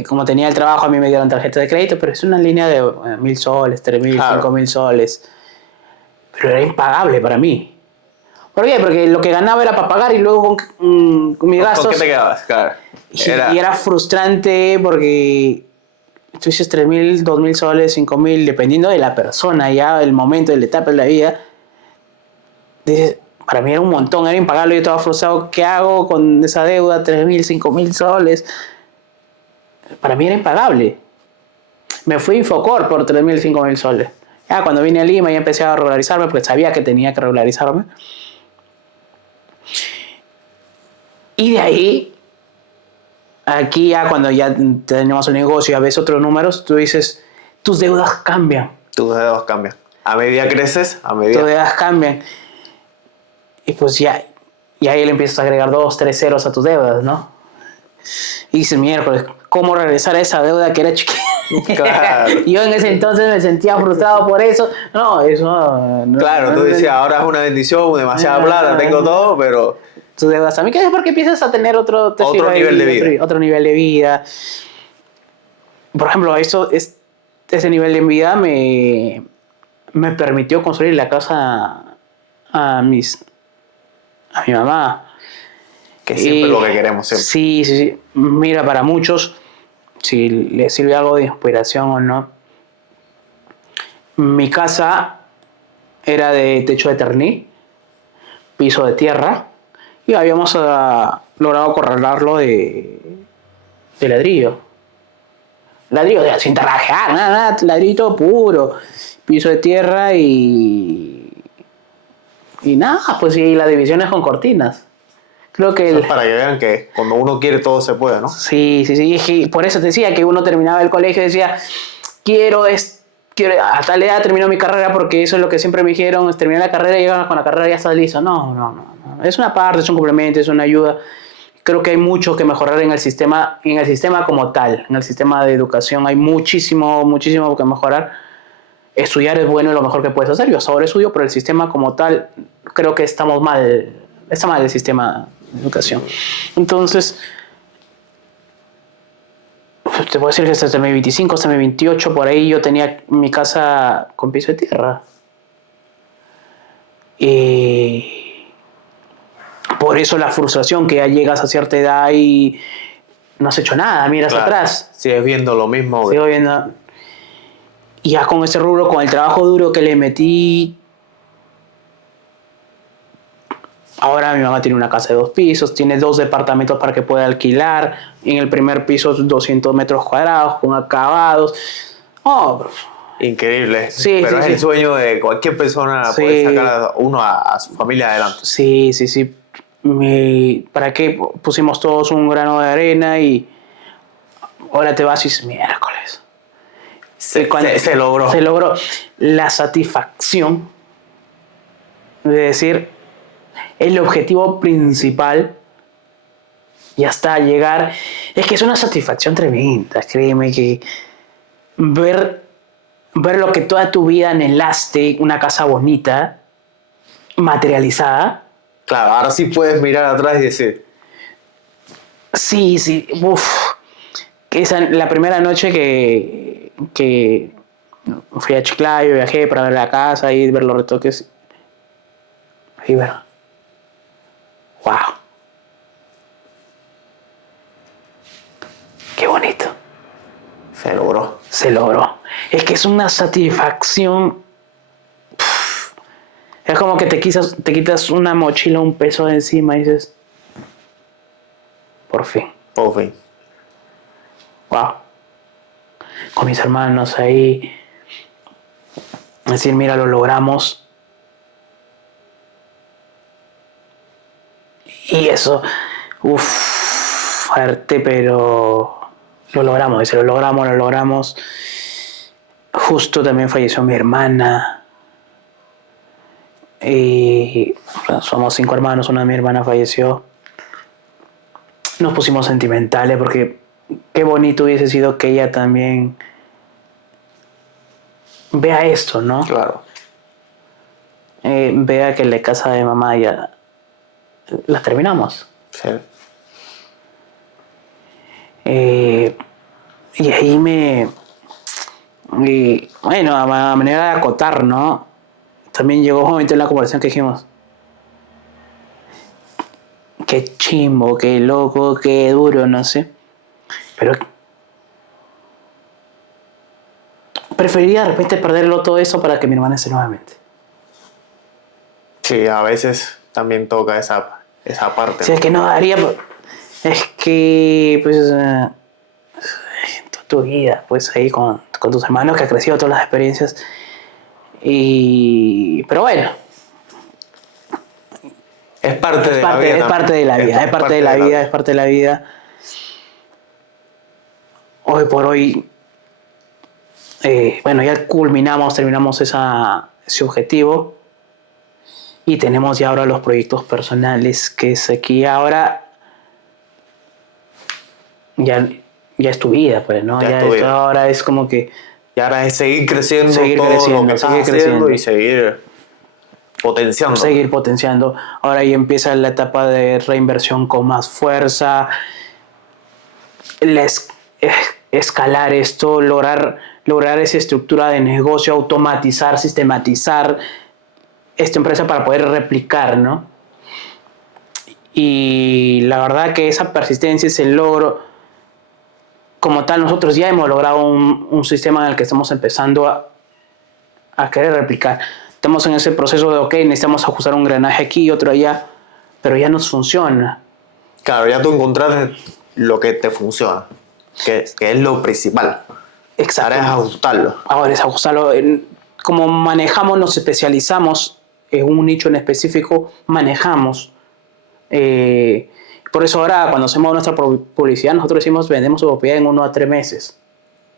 como tenía el trabajo a mí me dieron tarjeta de crédito, pero es una línea de 1.000 soles, 3.000, Claro. 5.000 soles. Pero era impagable para mí. ¿Por qué? Porque lo que ganaba era para pagar y luego con mis gastos. ¿Con qué te quedabas? Claro. Y era frustrante porque tú dices 3.000, 2.000 soles, 5.000, dependiendo de la persona, ya el momento, de la etapa de la vida. Dices, para mí era un montón, era impagable. Yo estaba frustrado. ¿Qué hago con esa deuda? 3.000, 5.000 soles. Para mí era impagable. Me fui a Infocor por 3.000, 5.000 soles. Ya cuando vine a Lima ya empecé a regularizarme porque sabía que tenía que regularizarme. Y de ahí, aquí ya cuando ya tenemos el negocio, ya ves otros números, tú dices, tus deudas cambian. Tus deudas cambian. A medida creces, a Tus medida... deudas cambian. Y pues ya ahí le empiezas a agregar 2, 3 ceros a tus deudas, ¿no? Y dices, miércoles, ¿cómo regresar a esa deuda que era chiquita? Claro. Yo en ese entonces me sentía frustrado por eso. No, eso no. Claro, tú decías, ahora es una bendición, demasiada plata, tengo todo, pero... Tus deudas también, que es porque empiezas a tener otro nivel de vida. Otro nivel de vida. Por ejemplo, ese nivel de vida me permitió construir la casa a mi mamá. Que siempre es lo que queremos siempre. Sí. Mira, para muchos, si les sirve algo de inspiración o no, mi casa era de techo de terní, piso de tierra, y habíamos logrado acorralarlo de ladrillo. Ladrillo sin tarrajear, nada, ladrillo puro, piso de tierra y nada, pues y las divisiones con cortinas. Creo que Eso es para que vean que cuando uno quiere todo se puede, ¿no? Sí. Y por eso te decía que uno terminaba el colegio y decía, quiero a tal edad termino mi carrera porque eso es lo que siempre me dijeron, es terminar la carrera y llegar con la carrera y ya estás listo. No. Es una parte, es un complemento, es una ayuda. Creo que hay mucho que mejorar en el sistema como tal, en el sistema de educación hay muchísimo que mejorar. Estudiar es bueno y lo mejor que puedes hacer. Yo hasta ahora estudio, pero el sistema como tal, creo que está mal el sistema de educación. Entonces, te puedo decir que hasta 2025, hasta 2028, por ahí yo tenía mi casa con piso de tierra. Por eso la frustración que ya llegas a cierta edad y no has hecho nada, miras Claro, atrás. sigues viendo lo mismo. Sigo viendo. Y ya con ese rubro, con el trabajo duro que le metí, ahora mi mamá tiene una casa de 2 pisos, tiene 2 departamentos para que pueda alquilar. En el primer piso 200 metros cuadrados con acabados. Oh, Increíble. Sí, Pero sí, es sí. el sueño de cualquier persona Sí. poder sacar a uno a su familia adelante. sí, sí, sí. ¿Para qué pusimos todos un grano de arena y ahora te vas y dices, miércoles? Se logró. Se logró la satisfacción de decir, el objetivo principal ya está, llegar. Es que es una satisfacción tremenda, créeme que ver lo que toda tu vida anhelaste, una casa bonita, materializada. Claro, ahora sí puedes mirar atrás y decir, Sí, sí, uff. La primera noche que fui a Chiclayo, viajé para ver la casa y ver los retoques. Y ver, wow, qué bonito. se logró. Se logró. Es que es una satisfacción. Es como que te quitas una mochila, un peso de encima y dices, por fin, Por fin. wow. Con mis hermanos ahí, decir, mira, lo logramos. Y eso, uff, fuerte, pero lo logramos, dice, lo logramos. Justo también falleció mi hermana. Y somos 5 hermanos, una de mi hermana falleció. Nos pusimos sentimentales porque qué bonito hubiese sido que ella también vea esto, ¿no? Claro. Vea que la casa de mamá ya la terminamos. Sí. Y ahí bueno, a manera de acotar, ¿no? También llegó un momento en la conversación que dijimos, qué chimbo, qué loco, qué duro, no sé. Pero preferiría de repente perderlo todo eso para que mi hermana esté nuevamente. Sí, a veces también toca esa parte. Si es que no daría, es que pues tu vida, pues ahí con tus hermanos que ha crecido todas las experiencias. Pero bueno, Es parte de la vida. es parte de la vida, es parte de la vida, es parte de la vida. Hoy por hoy, bueno, ya terminamos ese objetivo y tenemos ya ahora los proyectos personales, que es aquí ahora ya es tu vida, pues, ¿no? Ya Ya es tu vida. ahora es como que Y ahora es seguir creciendo Seguir todo creciendo, lo que estás seguir haciendo creciendo. y seguir potenciando. seguir potenciando. Ahora ya empieza la etapa de reinversión con más fuerza, escalar esto, lograr esa estructura de negocio, automatizar, sistematizar esta empresa para poder replicar, ¿no? Y la verdad que esa persistencia, ese logro, como tal, nosotros ya hemos logrado un sistema en el que estamos empezando a querer replicar. Estamos en ese proceso de, ok, necesitamos ajustar un engranaje aquí y otro allá, pero ya nos funciona. Claro, ya tú encontraste lo que te funciona, que es lo principal. Exacto. Ahora es ajustarlo. Ahora es ajustarlo. Como manejamos, nos especializamos en un nicho en específico, manejamos. Por eso ahora cuando hacemos nuestra publicidad, nosotros decimos vendemos su propiedad en 1 a 3 meses.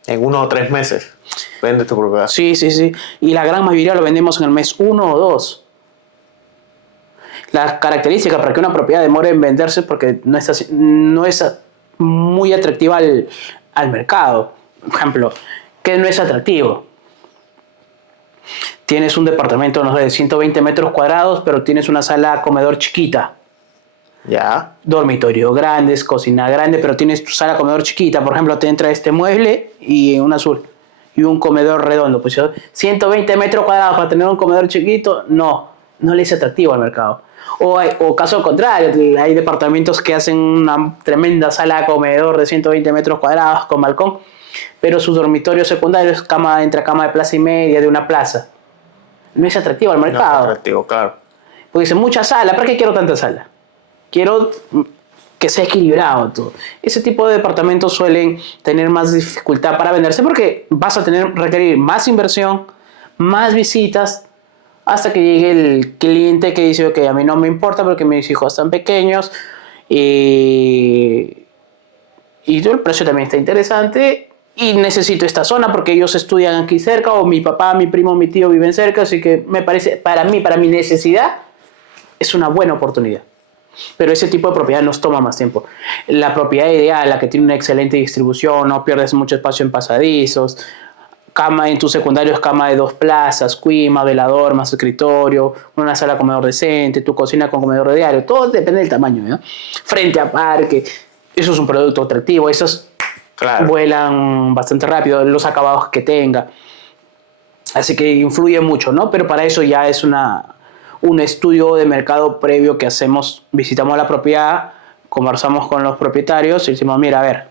En 1 o 3 meses vendes tu propiedad. Sí, sí, sí. Y la gran mayoría lo vendemos en el mes 1 o 2. La característica para que una propiedad demore en venderse es porque no es muy atractiva al mercado. Por ejemplo, ¿qué no es atractivo? Tienes un departamento, no sé, de 120 metros cuadrados, pero tienes una sala comedor chiquita. Ya. Dormitorios grandes, cocina grande, pero tienes tu sala comedor chiquita. Por ejemplo, te entra este mueble y un azul. Y un comedor redondo. Pues 120 metros cuadrados para tener un comedor chiquito, no le es atractivo al mercado. O caso contrario, hay departamentos que hacen una tremenda sala de comedor de 120 metros cuadrados con balcón, pero su dormitorio secundario es entre cama de plaza y media de una plaza. No es atractivo al No es mercado. atractivo, claro. Porque dice, mucha sala, ¿para qué quiero tanta sala? Quiero que sea equilibrado todo. Ese tipo de departamentos suelen tener más dificultad para venderse porque vas a requerir más inversión, más visitas, hasta que llegue el cliente que dice, ok, a mí no me importa porque mis hijos están pequeños y el precio también está interesante y necesito esta zona porque ellos estudian aquí cerca o mi papá, mi primo, mi tío viven cerca, así que me parece, para mi necesidad, es una buena oportunidad. Pero ese tipo de propiedad nos toma más tiempo. La propiedad ideal, la que tiene una excelente distribución, no pierdes mucho espacio en pasadizos, cama en tu secundario es cama de 2 plazas, cuima, velador, más escritorio, una sala comedor decente, tu cocina con comedor de diario, todo depende del tamaño, ¿no? Frente a parque, eso es un producto atractivo, esos vuelan bastante rápido, los acabados que tenga, así que influye mucho, ¿no? Pero para eso ya es un estudio de mercado previo que hacemos, visitamos la propiedad, conversamos con los propietarios y decimos, mira, a ver,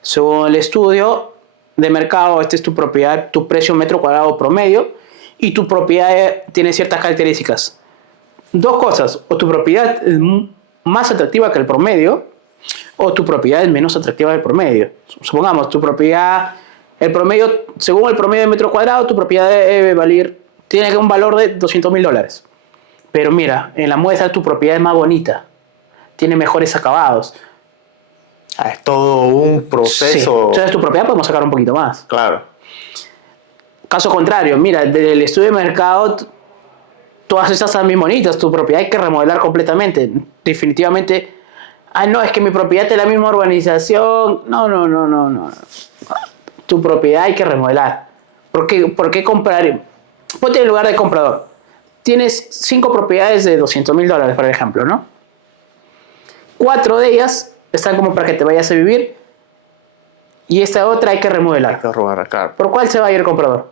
según el estudio de mercado, esta es tu propiedad, tu precio metro cuadrado promedio y tu propiedad tiene ciertas características. 2 cosas, o tu propiedad es más atractiva que el promedio o tu propiedad es menos atractiva que el promedio. Supongamos, tu propiedad, según el promedio de metro cuadrado, tu propiedad tiene un valor de $200,000. Pero mira, en la muestra tu propiedad es más bonita, tiene mejores acabados. Es todo un proceso. Sí. Entonces tu propiedad podemos sacar un poquito más. Claro. Caso contrario, mira, desde el estudio de mercado, todas estas están bien bonitas, tu propiedad hay que remodelar completamente. Definitivamente, no, es que mi propiedad es la misma urbanización. No. Tu propiedad hay que remodelar. ¿Por qué comprar? Ponte en el lugar de comprador. Tienes 5 propiedades de $200,000, por ejemplo, ¿no? 4 de ellas están como para que te vayas a vivir y esta otra hay que remodelar. Claro. ¿Por cuál se va a ir el comprador?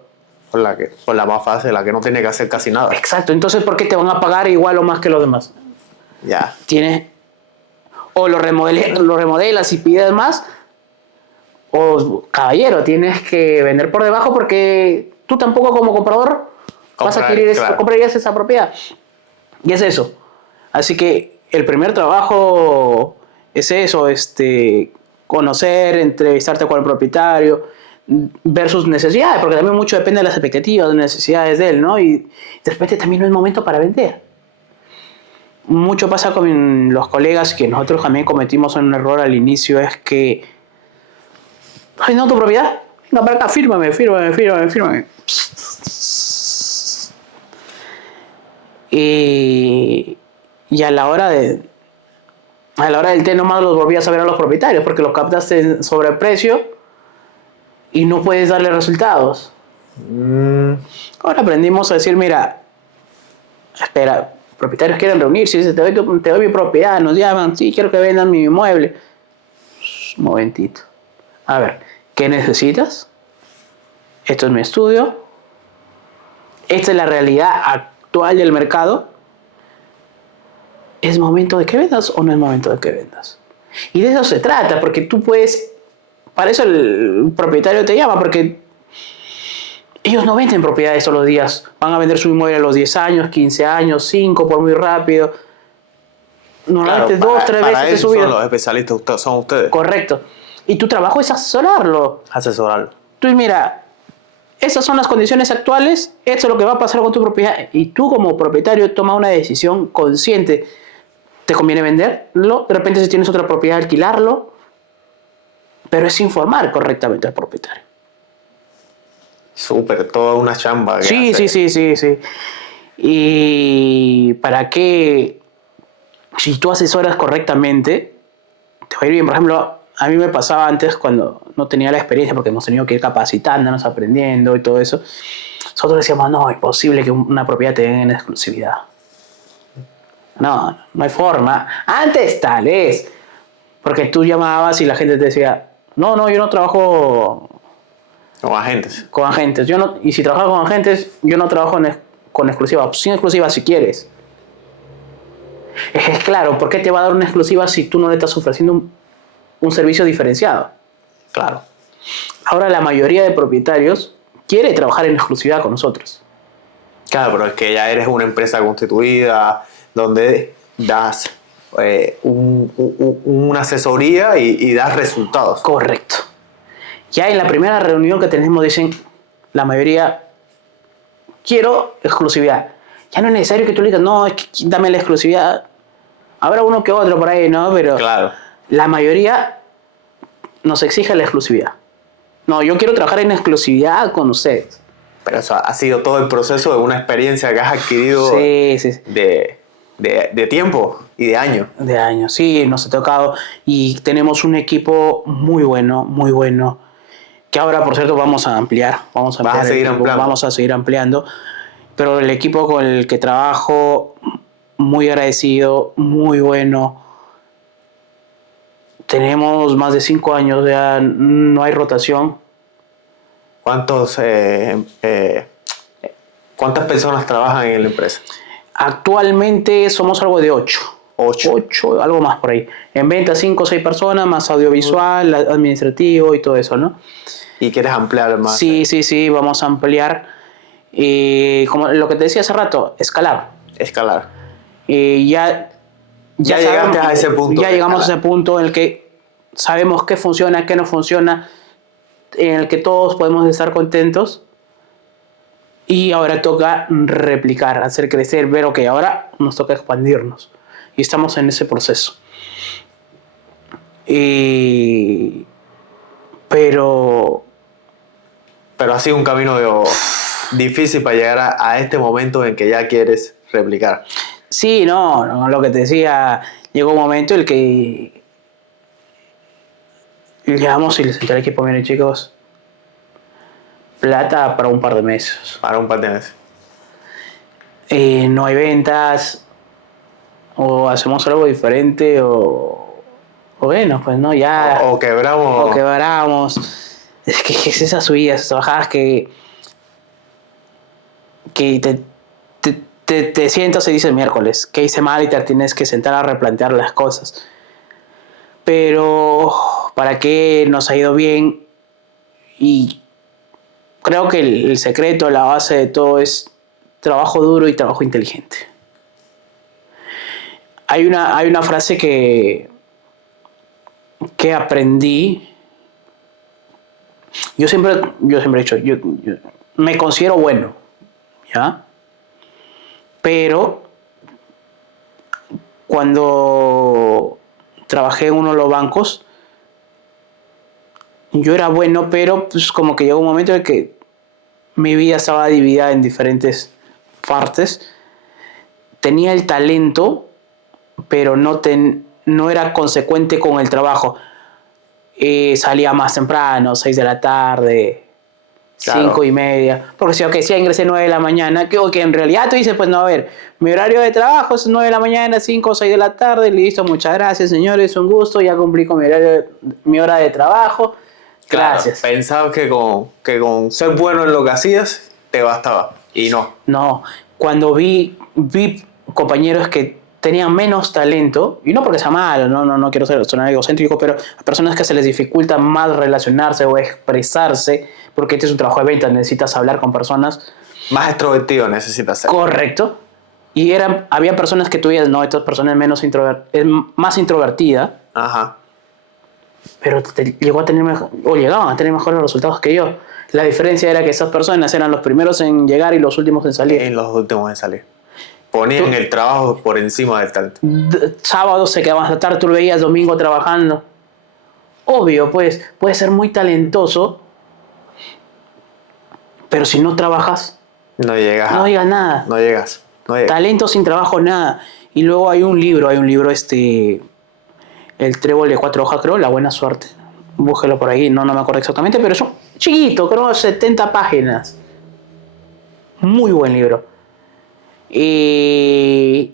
Por la más fácil, la que no tiene que hacer casi nada. Exacto, entonces ¿por qué te van a pagar igual o más que los demás? Ya. O lo remodelas y pides más, o caballero, tienes que vender por debajo porque tú tampoco como comprador comprarías esa propiedad. Y es eso. Así que el primer trabajo es eso, conocer, entrevistarte con el propietario, ver sus necesidades, porque también mucho depende de las expectativas, de las necesidades de él, ¿no? Y de repente también no es momento para vender. Mucho pasa con los colegas que nosotros también cometimos un error al inicio, es que, ay, no, tu propiedad, venga para acá, fírmame. Y a la hora del té nomás los volvías a ver a los propietarios porque los captaste en sobreprecio y no puedes darle resultados. Ahora aprendimos a decir, mira, espera, propietarios quieren reunirse, dice, te doy mi propiedad, nos llaman, sí, quiero que vendan mi inmueble. Un momentito. A ver, ¿qué necesitas? Esto es mi estudio. Esta es la realidad actual del mercado. ¿Es momento de que vendas o no es momento de que vendas? Y de eso se trata, porque tú puedes... Para eso el propietario te llama, porque ellos no venden propiedades todos los días. Van a vender su inmueble a los 10 años, 15 años, 5 por muy rápido. Normalmente 2, 3 veces de su vida. Los especialistas son ustedes. Correcto. Y tu trabajo es asesorarlo. Tú mira, esas son las condiciones actuales, esto es lo que va a pasar con tu propiedad. Y tú como propietario toma una decisión consciente. ¿Te conviene venderlo? De repente si tienes otra propiedad, alquilarlo. Pero es informar correctamente al propietario. Súper, toda una chamba. Sí. Y para que, si tú asesoras correctamente, te va a ir bien. Por ejemplo, a mí me pasaba antes cuando no tenía la experiencia, porque hemos tenido que ir capacitándonos, aprendiendo y todo eso. Nosotros decíamos, no, es posible que una propiedad te den en exclusividad. No, no hay forma. Antes tal vez. Porque tú llamabas y la gente te decía, no, yo no trabajo Como agentes. con agentes. Yo no, y si trabajas con agentes, yo no trabajo con exclusiva. Sin exclusiva si quieres. Es claro, ¿por qué te va a dar una exclusiva si tú no le estás ofreciendo un servicio diferenciado? Claro. Ahora la mayoría de propietarios quiere trabajar en exclusividad con nosotros. Claro, pero es que ya eres una empresa constituida donde das una asesoría y das resultados. Correcto. Ya en la primera reunión que tenemos dicen, la mayoría, quiero exclusividad. Ya no es necesario que tú le digas, no, es que dame la exclusividad. Habrá uno que otro por ahí, ¿no? Pero Claro. la mayoría nos exige la exclusividad. No, yo quiero trabajar en exclusividad con ustedes. Pero eso ha sido todo el proceso de una experiencia que has adquirido Sí. de tiempo y de años. De años, sí, nos ha tocado. Y tenemos un equipo muy bueno. Que ahora, por cierto, vamos a ampliar. Vamos a Vas a ampliar el seguir equipo, ampliando. vamos a seguir ampliando. Pero el equipo con el que trabajo, muy agradecido, muy bueno. Tenemos más de 5 años, ya no hay rotación. ¿Cuántas personas trabajan en la empresa? Actualmente somos algo de 8. 8. 8, algo más por ahí. En venta 5 o 6 personas, más audiovisual, administrativo y todo eso, ¿no? ¿Y quieres ampliar más? Sí, vamos a ampliar. Como lo que te decía hace rato, escalar. Escalar. Ya llegaste a ese punto. Ya llegamos a ese punto en el que sabemos qué funciona, qué no funciona, en el que todos podemos estar contentos. Y ahora toca replicar, hacer crecer, ver, ok, ahora nos toca expandirnos. Y estamos en ese proceso. Pero ha sido un camino difícil para llegar a este momento en que ya quieres replicar. sí, no, lo que te decía, llegó un momento en el que llegamos y les entré al equipo, miren chicos, plata para un par de meses. Para un par de meses. No hay ventas, o hacemos algo diferente, o bueno, pues no, ya. O quebramos. O quebramos. Es que es esas subidas, esas bajadas que te sientas y dices miércoles, que hice mal y te tienes que sentar a replantear las cosas. Pero, ¿para qué nos ha ido bien? Y creo que el secreto, la base de todo es trabajo duro y trabajo inteligente. Hay una frase que aprendí. Yo siempre he dicho, yo me considero bueno, ¿ya? Pero cuando trabajé en uno de los bancos, yo era bueno, pero pues como que llegó un momento en que mi vida estaba dividida en diferentes partes. Tenía el talento, pero no era consecuente con el trabajo. Salía más temprano, 6 de la tarde, Claro. 5:30. Porque si ya ingresé 9 de la mañana, que en realidad tú dices, pues no, a ver, mi horario de trabajo es 9 de la mañana, 5 o 6 de la tarde, listo, muchas gracias señores, un gusto, ya cumplí con mi hora de trabajo. Gracias. Claro, pensaba que con ser bueno en lo que hacías te bastaba. Y no. No, cuando vi compañeros que tenían menos talento, y no porque sea malo, no quiero sonar egocéntrico, pero a personas que se les dificulta más relacionarse o expresarse, porque este es un trabajo de ventas, necesitas hablar con personas. Más extrovertido necesitas ser. Correcto. Y había personas que tú dices, no, esta persona es más introvertida, Ajá. pero llegaban a tener mejores resultados que yo. La diferencia era que esas personas eran los primeros en llegar y los últimos en salir. En los últimos en salir. Ponían el trabajo por encima del talento. Sábado se quedaban hasta tarde, tú lo veías domingo trabajando. Obvio, pues, puedes ser muy talentoso, pero si no trabajas, No llegas. no digas nada. No llegas. Talento sin trabajo, nada. Y luego hay un libro, El trébol de 4 hojas, creo, La buena suerte. Búsquelo por ahí, no me acuerdo exactamente, pero es un chiquito, creo, 70 páginas. Muy buen libro. Y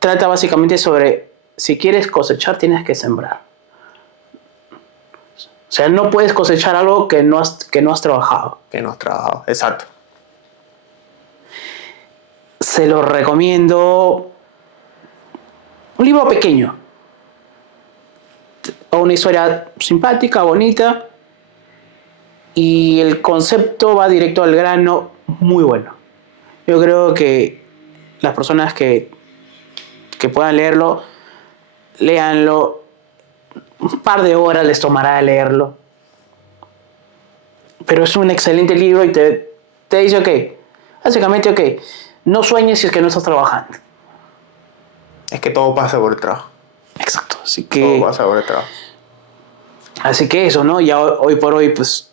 trata básicamente sobre si quieres cosechar tienes que sembrar. O sea, no puedes cosechar algo que no has trabajado. Que no has trabajado. Exacto. Se lo recomiendo. Un libro pequeño. Una historia simpática, bonita. Y el concepto va directo al grano, muy bueno. Yo creo que las personas que puedan leerlo, léanlo. Un par de horas les tomará leerlo. Pero es un excelente libro y te dice, ok, básicamente, ok, no sueñes si es que no estás trabajando. Es que todo pasa por el trabajo. Exacto, Todo pasa por el trabajo. así que eso, ¿no? Ya hoy por hoy, pues,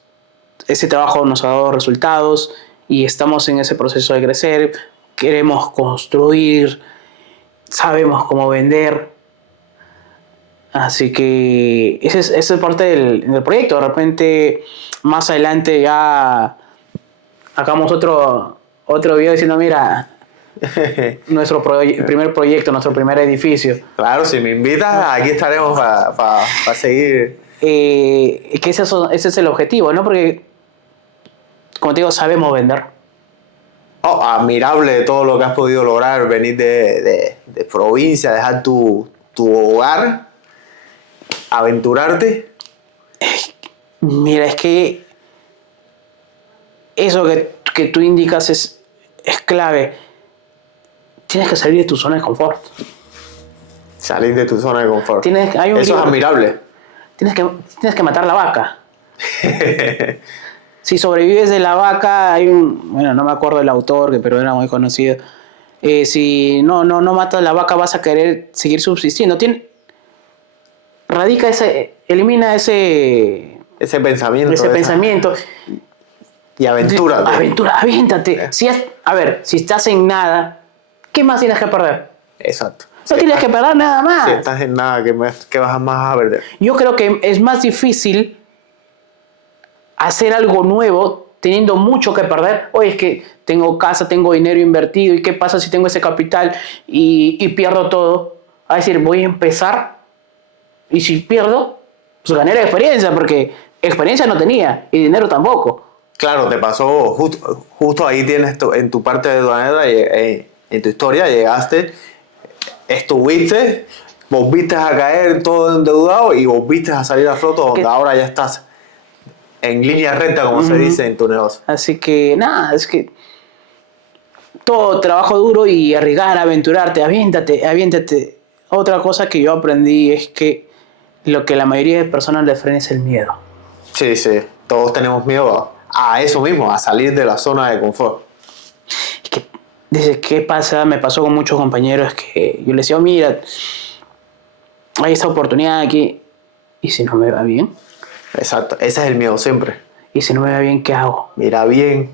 ese trabajo nos ha dado resultados y estamos en ese proceso de crecer, queremos construir, sabemos cómo vender, así que esa es parte del proyecto. De repente, más adelante ya hagamos otro video diciendo, mira, nuestro primer proyecto, nuestro primer edificio. Claro, si me invitas, aquí estaremos para seguir. Que ese es el objetivo, ¿no? Porque, como te digo, sabemos vender. Oh, admirable todo lo que has podido lograr, venir de provincia, dejar tu hogar, aventurarte. Mira, es que eso que tú indicas es clave. Tienes que salir de tu zona de confort. Salir de tu zona de confort. Hay un Eso libro. es admirable. Tienes que matar la vaca. Si sobrevives de la vaca, bueno, no me acuerdo del autor, pero era muy conocido. Si no matas la vaca, vas a querer seguir subsistiendo. Elimina ese pensamiento. Ese pensamiento. Y aventúrate. Aviéntate. Si estás en nada, ¿qué más tienes que perder? Exacto. No tienes que perder nada más. Si estás en nada, ¿qué vas más a perder? Yo creo que es más difícil hacer algo nuevo teniendo mucho que perder. Oye, es que tengo casa, tengo dinero invertido, ¿y qué pasa si tengo ese capital y pierdo todo? A decir, voy a empezar y si pierdo, pues gané la experiencia, porque experiencia no tenía y dinero tampoco. Claro, te pasó justo ahí tienes en tu parte de aduanera, en tu historia, llegaste, estuviste, volviste a caer todo endeudado y volviste a salir a flote donde ahora ya estás en línea recta, como se dice en tu negocio. Así que nada, es que todo trabajo duro y arriesgar, aventurarte, aviéntate. Otra cosa que yo aprendí es que lo que la mayoría de personas le frena es el miedo. Sí, todos tenemos miedo a eso mismo, a salir de la zona de confort. Es que, dice, ¿qué pasa? Me pasó con muchos compañeros que yo les decía, mira, hay esta oportunidad aquí, ¿y si no me va bien? Exacto, ese es el miedo siempre. ¿Y si no me va bien, qué hago? Mira bien.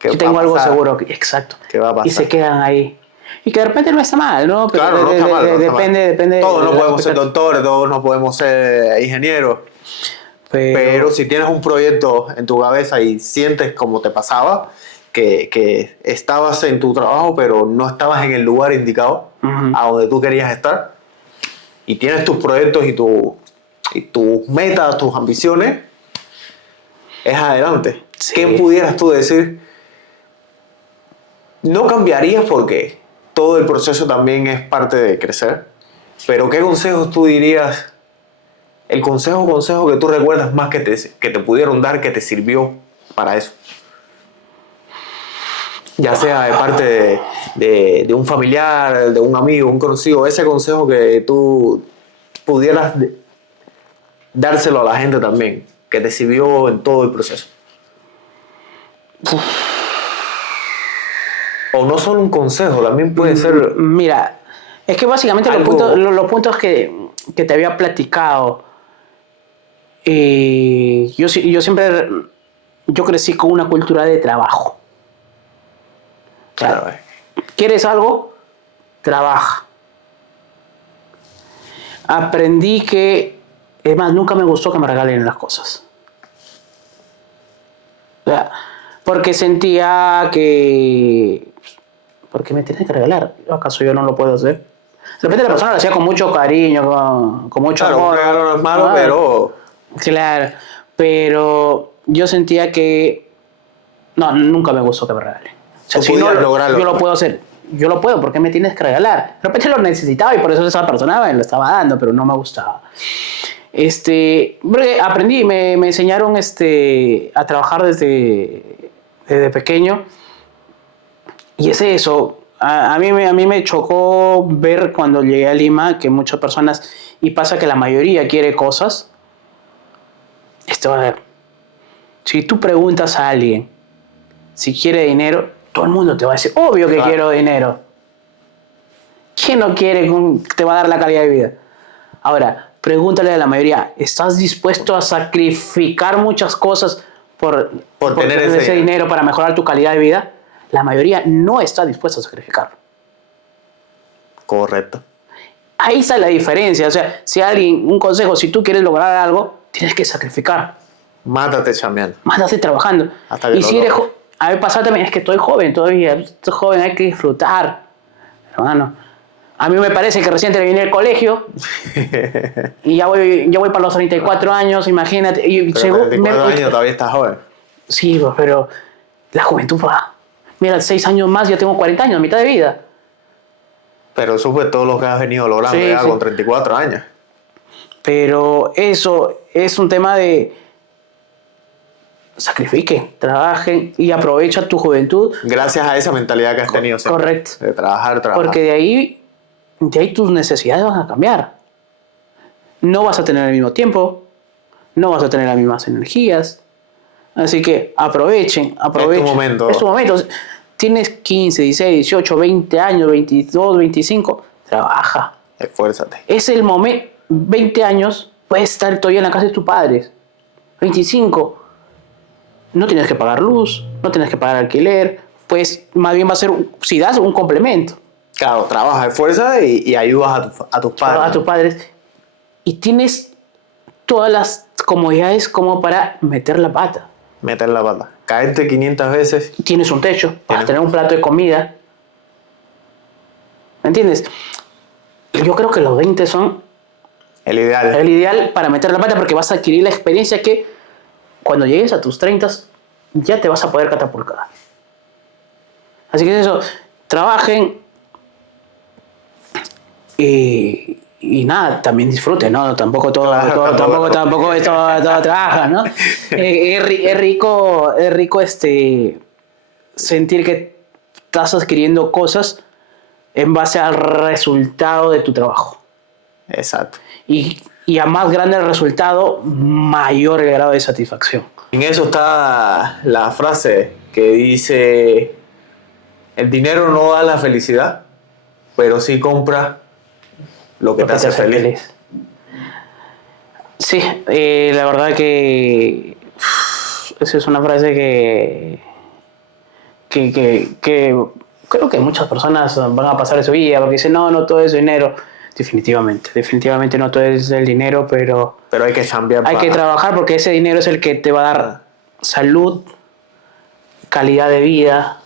Yo tengo algo seguro, exacto. ¿Qué va a pasar? Y se quedan ahí. Y que de repente no está mal, ¿no? Pero claro, no está mal. Depende. Todos no podemos ser doctores, todos no podemos ser ingenieros. Pero si tienes un proyecto en tu cabeza y sientes como te pasaba, que estabas en tu trabajo, pero no estabas en el lugar indicado, a donde tú querías estar, y tienes tus proyectos y tus metas, tus ambiciones, es adelante. Sí. ¿Qué pudieras tú decir? No cambiarías porque todo el proceso también es parte de crecer, pero ¿qué consejos tú dirías? El consejo que tú recuerdas más que te pudieron dar, que te sirvió para eso. Ya sea de parte de un familiar, de un amigo, un conocido, ese consejo que tú pudieras dárselo a la gente también, que te sirvió en todo el proceso. O no solo un consejo, también puede ser... Mira, es que básicamente los puntos que te había platicado, yo crecí con una cultura de trabajo. Claro. ¿Quieres algo? Trabaja. Aprendí que, es más, nunca me gustó que me regalen las cosas. O sea, porque sentía que... ¿Por qué me tienes que regalar? ¿Acaso yo no lo puedo hacer? De repente la persona lo hacía con mucho cariño, con mucho Claro, un amor. regalo no es malo, Ah, pero Claro, pero yo sentía que... No, nunca me gustó que me regalen. O sea, tú si no, podías lograrlo. yo lo puedo hacer. Yo lo puedo, ¿por qué me tienes que regalar? De repente lo necesitaba y por eso esa persona me lo estaba dando, pero no me gustaba. Porque aprendí, me enseñaron a trabajar desde pequeño. Y es eso. A mí me chocó ver cuando llegué a Lima que muchas personas, y pasa que la mayoría quiere cosas. A ver, si tú preguntas a alguien si quiere dinero, todo el mundo te va a decir, obvio que Claro. quiero dinero. ¿Quién no quiere te va a dar la calidad de vida? Ahora, pregúntale a la mayoría, ¿estás dispuesto a sacrificar muchas cosas por tener tener ese dinero. dinero para mejorar tu calidad de vida? La mayoría no está dispuesta a sacrificarlo. correcto. Ahí está la diferencia. O sea, si alguien, un consejo, si tú quieres lograr algo, tienes que sacrificar. Mátate chambeando. Mándate trabajando. Hasta que Y lo si eres logres. a mí pasado también es que estoy joven todavía. Estoy joven, hay que disfrutar. Hermano, a mí me parece que recién terminé el colegio y ya voy para los 34 años, imagínate. Y Pero 34 años todavía estás joven. Sí, pero la juventud va. Mira, 6 años más, ya tengo 40 años, mitad de vida. Pero eso fue todo lo que has venido logrando Sí, ya sí. con 34 años. Pero eso es un tema de sacrifiquen, trabajen y aprovecha tu juventud. Gracias a esa mentalidad que has tenido siempre. Correcto. De trabajar. Porque de ahí tus necesidades van a cambiar. No vas a tener el mismo tiempo, no vas a tener las mismas energías. Así que aprovechen. Es tu momento. Es tu momento. Tienes 15, 16, 18, 20 años, 22, 25. Trabaja. Esfuérzate. Es el momento. 20 años, puedes estar todavía en la casa de tus padres. 25, no tienes que pagar luz, no tienes que pagar alquiler. Pues más bien va a ser, si das, un complemento. Claro, trabajas, esfuerzas y ayudas a tus padres. A tus padres. Y tienes todas las comodidades como para meter la pata. Meter la pata. Caerte 500 veces. Tienes un techo, para Tienes- tener un plato de comida. ¿Me entiendes? Yo creo que los 20 son El ideal. el ideal para meter la pata porque vas a adquirir la experiencia que cuando llegues a tus 30 ya te vas a poder catapultar. Así que eso, trabajen y nada, también disfruten, ¿no? Tampoco todo, Claro, tampoco es todo trabaja, ¿no? Es rico sentir que estás adquiriendo cosas en base al resultado de tu trabajo. Exacto. Y a más grande el resultado, mayor el grado de satisfacción. En eso está la frase que dice: el dinero no da la felicidad, pero sí compra lo que te hace feliz. Sí, la verdad que esa es una frase que creo que muchas personas van a pasar su vida porque dicen, no todo es dinero. Definitivamente no todo es el dinero, pero Pero hay que cambiar. hay que trabajar porque ese dinero es el que te va a dar salud, calidad de vida,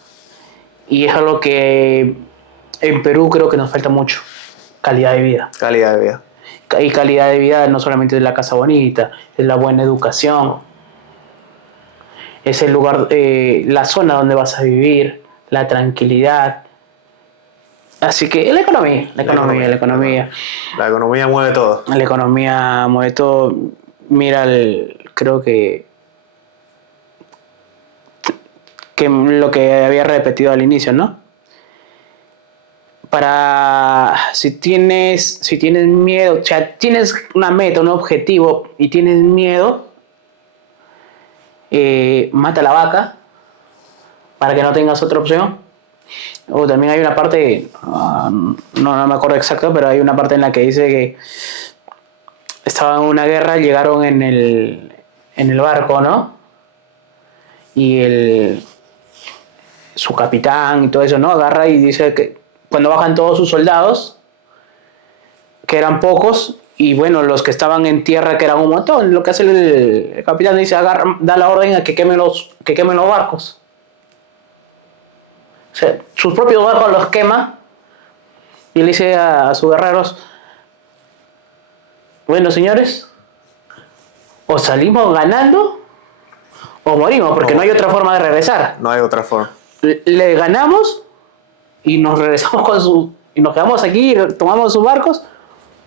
y es algo que en Perú creo que nos falta mucho, calidad de vida. Calidad de vida. Y calidad de vida no solamente es la casa bonita, es la buena educación, es el lugar, la zona donde vas a vivir, la tranquilidad. Así que la economía. La economía mueve todo. La economía mueve todo. Mira, creo que lo que había repetido al inicio, ¿no? Si tienes miedo, o sea, tienes una meta, un objetivo y tienes miedo, mata la vaca para que no tengas otra opción. O también hay una parte, no me acuerdo exacto, pero hay una parte en la que dice que estaban en una guerra, llegaron en el barco, ¿no? Y su capitán y todo eso, ¿no? Agarra y dice que cuando bajan todos sus soldados, que eran pocos, y bueno, los que estaban en tierra, que eran un montón, lo que hace el capitán dice, da la orden a que quemen los barcos. O sea, sus propios barcos los quema Y le dice a sus guerreros, bueno, señores, o salimos ganando o morimos, porque no hay otra forma de regresar. No hay otra forma. Le ganamos y nos regresamos y nos quedamos aquí y tomamos sus barcos,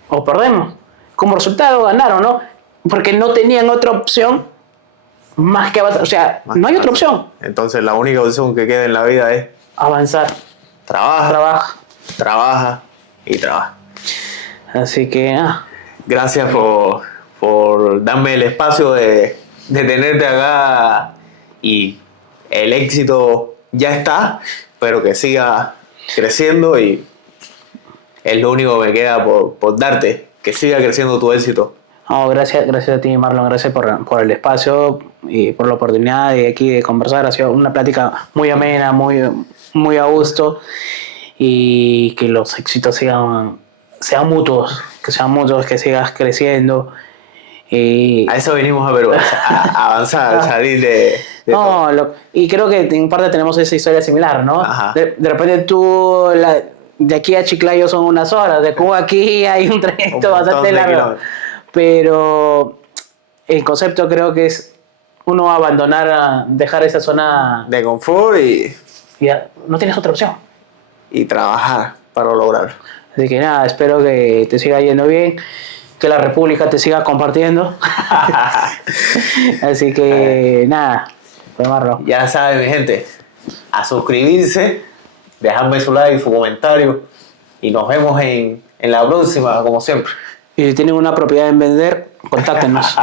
o perdemos. Como resultado ganaron, ¿no? Porque no tenían otra opción más que avanzar. O sea, no hay otra opción. Entonces la única opción que queda en la vida es Avanzar. trabaja, Trabaja. y trabaja. Así que, Gracias por darme el espacio de tenerte acá, y el éxito ya está, pero que siga creciendo, y es lo único que me queda por darte, que siga creciendo tu éxito. no, gracias a ti, Marlon. Gracias por el espacio y por la oportunidad de aquí de conversar. Ha sido una plática muy amena, muy a gusto, y que los éxitos sean mutuos, que sigas creciendo. Y, A eso venimos a Perú, a avanzar, a salir de todo. no, y creo que en parte tenemos esa historia similar, ¿no? Ajá. De repente de aquí a Chiclayo son unas horas, de Cuba aquí hay un trayecto Un montón bastante de largo. kilómetros. Pero el concepto creo que es uno abandonar, dejar esa zona De confort y ya no tienes otra opción. y trabajar para lograrlo. Así que nada, espero que te siga yendo bien, que la República te siga compartiendo. Así que nada, tomarlo. Ya saben, mi gente, a suscribirse, dejarme su like, su comentario, y nos vemos en la próxima, como siempre. Y si tienen una propiedad en vender, contáctenos.